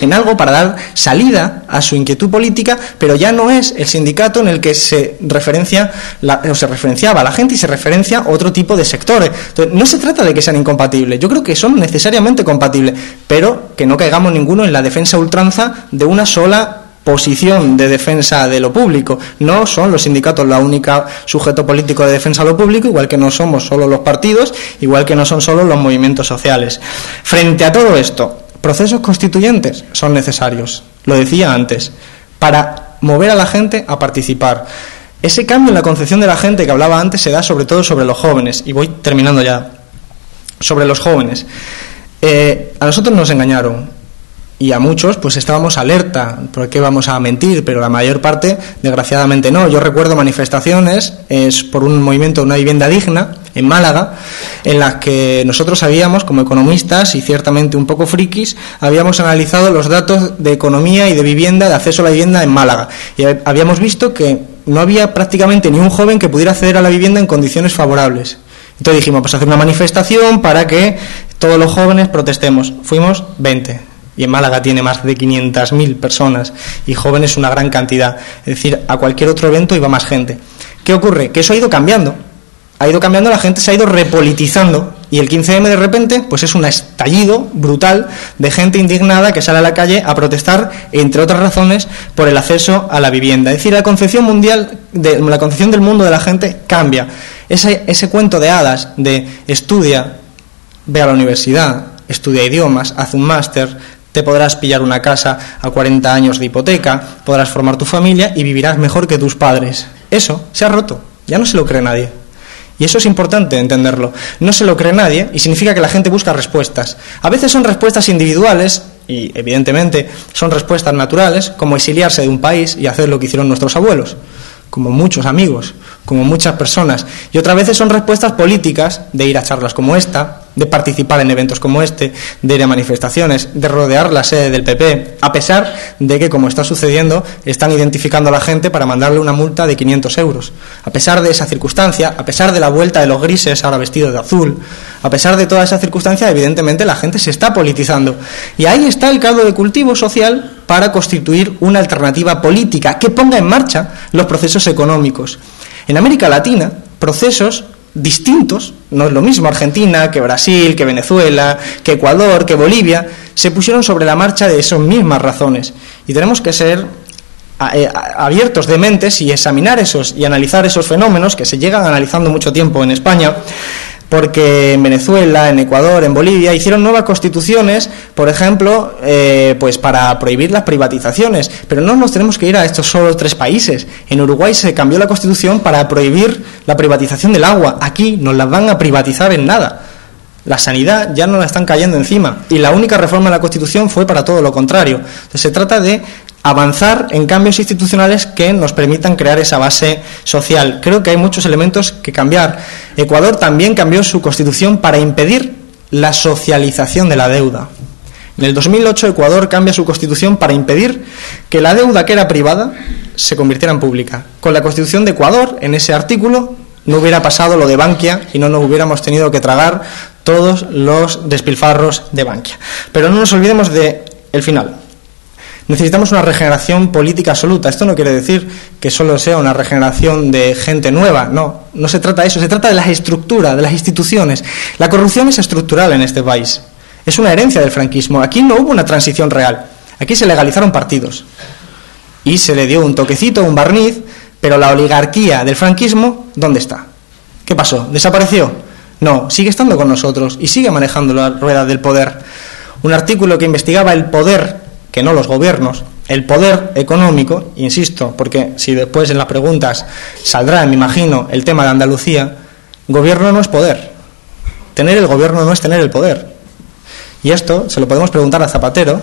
en algo para dar salida a su inquietud política, pero ya no es el sindicato en el que se referenciaba la gente y se referencia otro tipo de sectores. Entonces, no se trata de que sean incompatibles. Yo creo que son necesariamente compatibles, pero que no caigamos ninguno en la defensa a ultranza de una sola posición de defensa de lo público. No son los sindicatos la única sujeto político de defensa de lo público, igual que no somos solo los partidos, igual que no son solo los movimientos sociales. Frente a todo esto, procesos constituyentes son necesarios, lo decía antes, para mover a la gente a participar. Ese cambio en la concepción de la gente que hablaba antes se da sobre todo sobre los jóvenes, y voy terminando ya. Sobre los jóvenes. A nosotros nos engañaron. Y a muchos pues estábamos alerta, ¿por qué vamos a mentir? Pero la mayor parte, desgraciadamente no. Yo recuerdo manifestaciones por un movimiento de una vivienda digna en Málaga, en las que nosotros habíamos, como economistas y ciertamente un poco frikis, habíamos analizado los datos de economía y de vivienda, de acceso a la vivienda en Málaga. Y habíamos visto que no había prácticamente ni un joven que pudiera acceder a la vivienda en condiciones favorables. Entonces dijimos, pues hacer una manifestación para que todos los jóvenes protestemos. Fuimos 20. Y en Málaga tiene más de 500.000 personas y jóvenes una gran cantidad. Es decir, a cualquier otro evento iba más gente. ¿Qué ocurre? Que eso ha ido cambiando. La gente se ha ido repolitizando y el 15M de repente pues es un estallido brutal de gente indignada que sale a la calle a protestar, entre otras razones, por el acceso a la vivienda. Es decir, la concepción del mundo de la gente cambia. Ese cuento de hadas de estudia, ve a la universidad, estudia idiomas, haz un máster, te podrás pillar una casa a 40 años de hipoteca, podrás formar tu familia y vivirás mejor que tus padres. Eso se ha roto, ya no se lo cree nadie. Y eso es importante entenderlo. No se lo cree nadie y significa que la gente busca respuestas. A veces son respuestas individuales y evidentemente son respuestas naturales, como exiliarse de un país y hacer lo que hicieron nuestros abuelos, como muchos amigos, como muchas personas. Y otras veces son respuestas políticas, de ir a charlas como esta, de participar en eventos como este, de ir a manifestaciones, de rodear la sede del PP, a pesar de que, como está sucediendo, están identificando a la gente para mandarle una multa de 500 euros. A pesar de esa circunstancia, a pesar de la vuelta de los grises, ahora vestidos de azul, a pesar de toda esa circunstancia, evidentemente la gente se está politizando. Y ahí está el caldo de cultivo social para constituir una alternativa política que ponga en marcha los procesos económicos. En América Latina, procesos distintos, no es lo mismo Argentina que Brasil, que Venezuela, que Ecuador, que Bolivia, se pusieron sobre la marcha de esas mismas razones. Y tenemos que ser abiertos de mentes y examinar esos y analizar esos fenómenos que se llegan analizando mucho tiempo en España, porque en Venezuela, en Ecuador, en Bolivia hicieron nuevas constituciones, por ejemplo, pues para prohibir las privatizaciones. Pero no nos tenemos que ir a estos solo 3 países. En Uruguay se cambió la constitución para prohibir la privatización del agua. Aquí nos la van a privatizar en nada. La sanidad ya no la están cayendo encima, y la única reforma de la Constitución fue para todo lo contrario. Entonces se trata de avanzar en cambios institucionales que nos permitan crear esa base social. Creo que hay muchos elementos que cambiar. Ecuador también cambió su Constitución para impedir la socialización de la deuda. En el 2008 Ecuador cambia su Constitución para impedir que la deuda que era privada se convirtiera en pública. Con la Constitución de Ecuador, en ese artículo, no hubiera pasado lo de Bankia y no nos hubiéramos tenido que tragar todos los despilfarros de Bankia. Pero no nos olvidemos del final. Necesitamos una regeneración política absoluta. Esto no quiere decir que solo sea una regeneración de gente nueva. No se trata de eso. Se trata de las estructuras, de las instituciones. La corrupción es estructural en este país. Es una herencia del franquismo. Aquí no hubo una transición real. Aquí se legalizaron partidos y se le dio un toquecito, un barniz. Pero la oligarquía del franquismo, ¿dónde está? ¿Qué pasó? ¿Desapareció? No, sigue estando con nosotros y sigue manejando la rueda del poder. Un artículo que investigaba el poder, que no los gobiernos, el poder económico, insisto, porque si después en las preguntas saldrá, me imagino, el tema de Andalucía, gobierno no es poder. Tener el gobierno no es tener el poder. Y esto se lo podemos preguntar a Zapatero,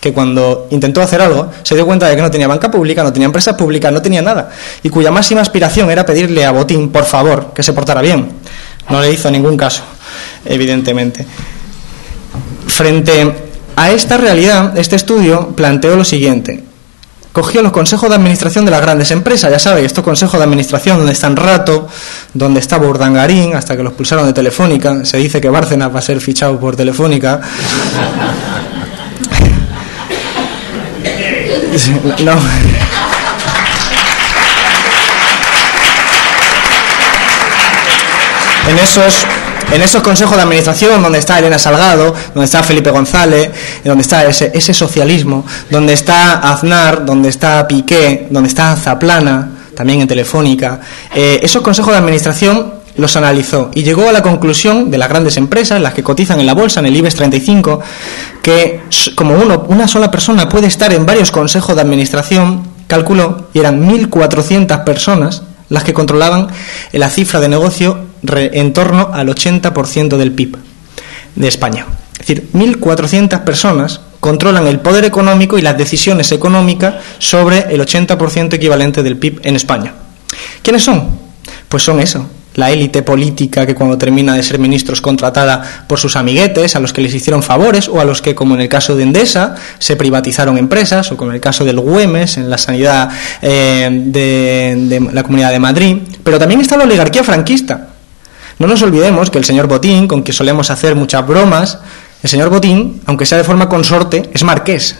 que cuando intentó hacer algo se dio cuenta de que no tenía banca pública, no tenía empresas públicas, no tenía nada, y cuya máxima aspiración era pedirle a Botín, por favor, que se portara bien. No le hizo ningún caso, evidentemente. Frente a esta realidad, este estudio planteó lo siguiente. Cogió los consejos de administración de las grandes empresas, ya sabéis, estos consejos de administración donde están Rato, donde está Urdangarín, hasta que los expulsaron de Telefónica. Se dice que Bárcenas va a ser fichado por Telefónica. No. En esos consejos de administración donde está Elena Salgado, donde está Felipe González, donde está ese socialismo, donde está Aznar, donde está Piqué, donde está Zaplana, también en Telefónica, esos consejos de administración los analizó y llegó a la conclusión de las grandes empresas, las que cotizan en la bolsa, en el IBEX 35, que como una sola persona puede estar en varios consejos de administración, calculó, y eran 1.400 personas las que controlaban la cifra de negocio en torno al 80% del PIB de España. Es decir, 1.400 personas controlan el poder económico y las decisiones económicas sobre el 80% equivalente del PIB en España. ¿Quiénes son? Pues son eso, la élite política que cuando termina de ser ministros contratada por sus amiguetes, a los que les hicieron favores, o a los que, como en el caso de Endesa, se privatizaron empresas, o como en el caso del Güemes, en la sanidad de la Comunidad de Madrid. Pero también está la oligarquía franquista. No nos olvidemos que el señor Botín, con quien solemos hacer muchas bromas, el señor Botín, aunque sea de forma consorte, es marqués.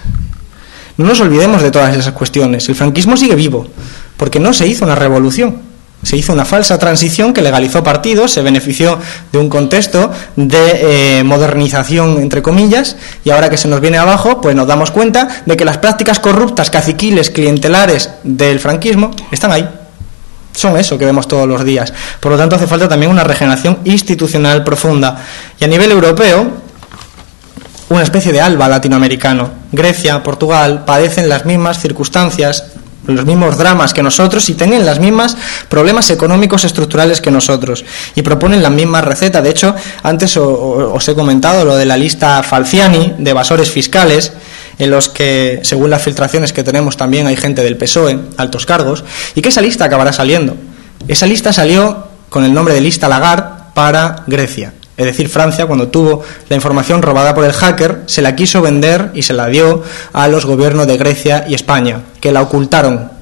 No nos olvidemos de todas esas cuestiones. El franquismo sigue vivo, porque no se hizo una revolución. Se hizo una falsa transición que legalizó partidos, se benefició de un contexto de modernización, entre comillas, y ahora que se nos viene abajo, pues nos damos cuenta de que las prácticas corruptas, caciquiles, clientelares del franquismo están ahí. Son eso que vemos todos los días. Por lo tanto, hace falta también una regeneración institucional profunda. Y a nivel europeo, una especie de ALBA latinoamericano. Grecia, Portugal, padecen las mismas circunstancias, los mismos dramas que nosotros y tienen las mismas problemas económicos estructurales que nosotros y proponen las mismas recetas. De hecho, antes os he comentado lo de la lista Falciani de evasores fiscales, en los que, según las filtraciones que tenemos, también hay gente del PSOE, altos cargos, y que esa lista acabará saliendo. Esa lista salió con el nombre de lista Lagarde para Grecia. Es decir, Francia, cuando tuvo la información robada por el hacker, se la quiso vender y se la dio a los gobiernos de Grecia y España, que la ocultaron.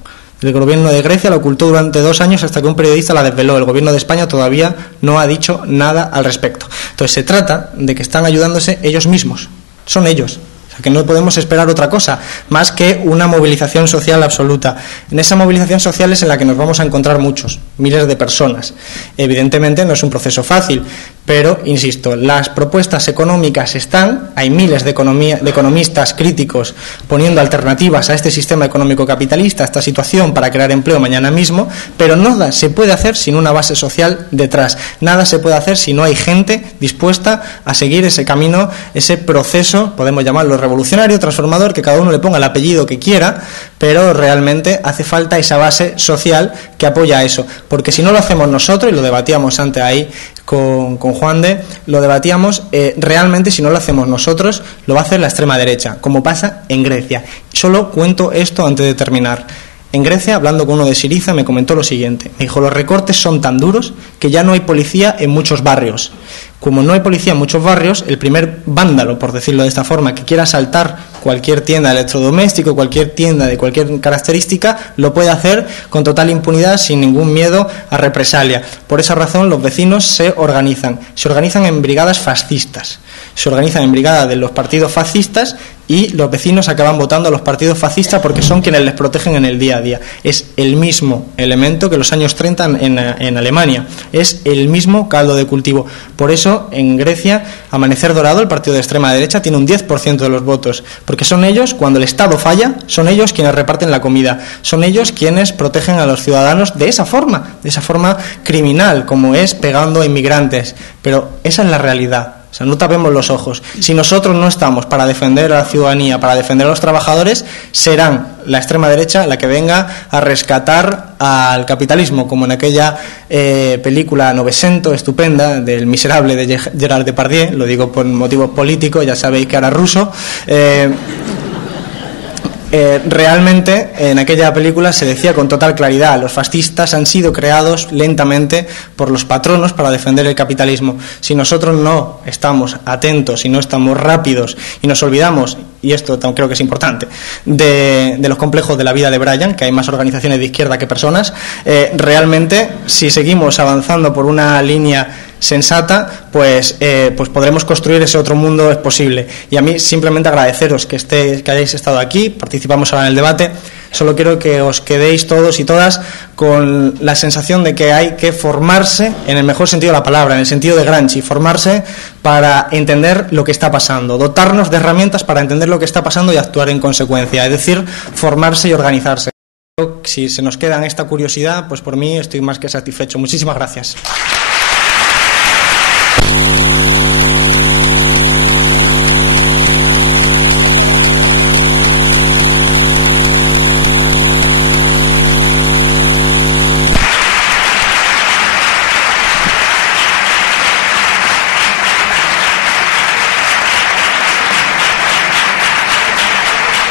El gobierno de Grecia la ocultó durante 2 años hasta que un periodista la desveló. El gobierno de España todavía no ha dicho nada al respecto. Entonces se trata de que están ayudándose ellos mismos. Son ellos. sea, que no podemos esperar otra cosa más que una movilización social absoluta. En esa movilización social es en la que nos vamos a encontrar muchos, miles de personas. Evidentemente no es un proceso fácil, pero, insisto, las propuestas económicas están, hay miles de economistas críticos poniendo alternativas a este sistema económico capitalista, a esta situación, para crear empleo mañana mismo, pero nada se puede hacer sin una base social detrás, nada se puede hacer si no hay gente dispuesta a seguir ese camino, ese proceso, podemos llamarlo revolucionario, transformador, que cada uno le ponga el apellido que quiera, pero realmente hace falta esa base social que apoya eso, porque si no lo hacemos nosotros, y lo debatíamos antes ahí con Juan de, lo debatíamos, realmente si no lo hacemos nosotros, lo va a hacer la extrema derecha, como pasa en Grecia. Solo cuento esto antes de terminar. En Grecia, hablando con uno de Syriza, me comentó lo siguiente. Me dijo, los recortes son tan duros que ya no hay policía en muchos barrios. Como no hay policía en muchos barrios, el primer vándalo, por decirlo de esta forma, que quiera asaltar cualquier tienda de electrodoméstico, cualquier tienda de cualquier característica, lo puede hacer con total impunidad, sin ningún miedo a represalia. Por esa razón, los vecinos se organizan en brigadas fascistas, se organizan en brigadas de los partidos fascistas, y los vecinos acaban votando a los partidos fascistas porque son quienes les protegen en el día a día. Es el mismo elemento que los años 30 en Alemania, es el mismo caldo de cultivo. Por eso, en Grecia, Amanecer Dorado, el partido de extrema derecha, tiene un 10% de los votos, porque son ellos, cuando el Estado falla, son ellos quienes reparten la comida, son ellos quienes protegen a los ciudadanos de esa forma criminal, como es pegando a inmigrantes. Pero esa es la realidad. O sea, no tapemos los ojos. Si nosotros no estamos para defender a la ciudadanía, para defender a los trabajadores, serán la extrema derecha la que venga a rescatar al capitalismo, como en aquella película Novecento, estupenda, del Miserable de Gerard Depardieu, lo digo por motivos políticos, ya sabéis que era ruso. Realmente en aquella película se decía con total claridad, los fascistas han sido creados lentamente por los patronos para defender el capitalismo. Si nosotros no estamos atentos, si no estamos rápidos y nos olvidamos, y esto creo que es importante, de los complejos de la vida de Brian, que hay más organizaciones de izquierda que personas, realmente si seguimos avanzando por una línea sensata, pues podremos construir ese otro mundo, es posible. Y a mí simplemente agradeceros que hayáis estado aquí, participamos ahora en el debate. Solo quiero que os quedéis todos y todas con la sensación de que hay que formarse, en el mejor sentido de la palabra, en el sentido de Gramsci, formarse para entender lo que está pasando, dotarnos de herramientas para entender lo que está pasando y actuar en consecuencia, es decir, formarse y organizarse. Si se nos queda esta curiosidad, pues por mí estoy más que satisfecho. Muchísimas gracias.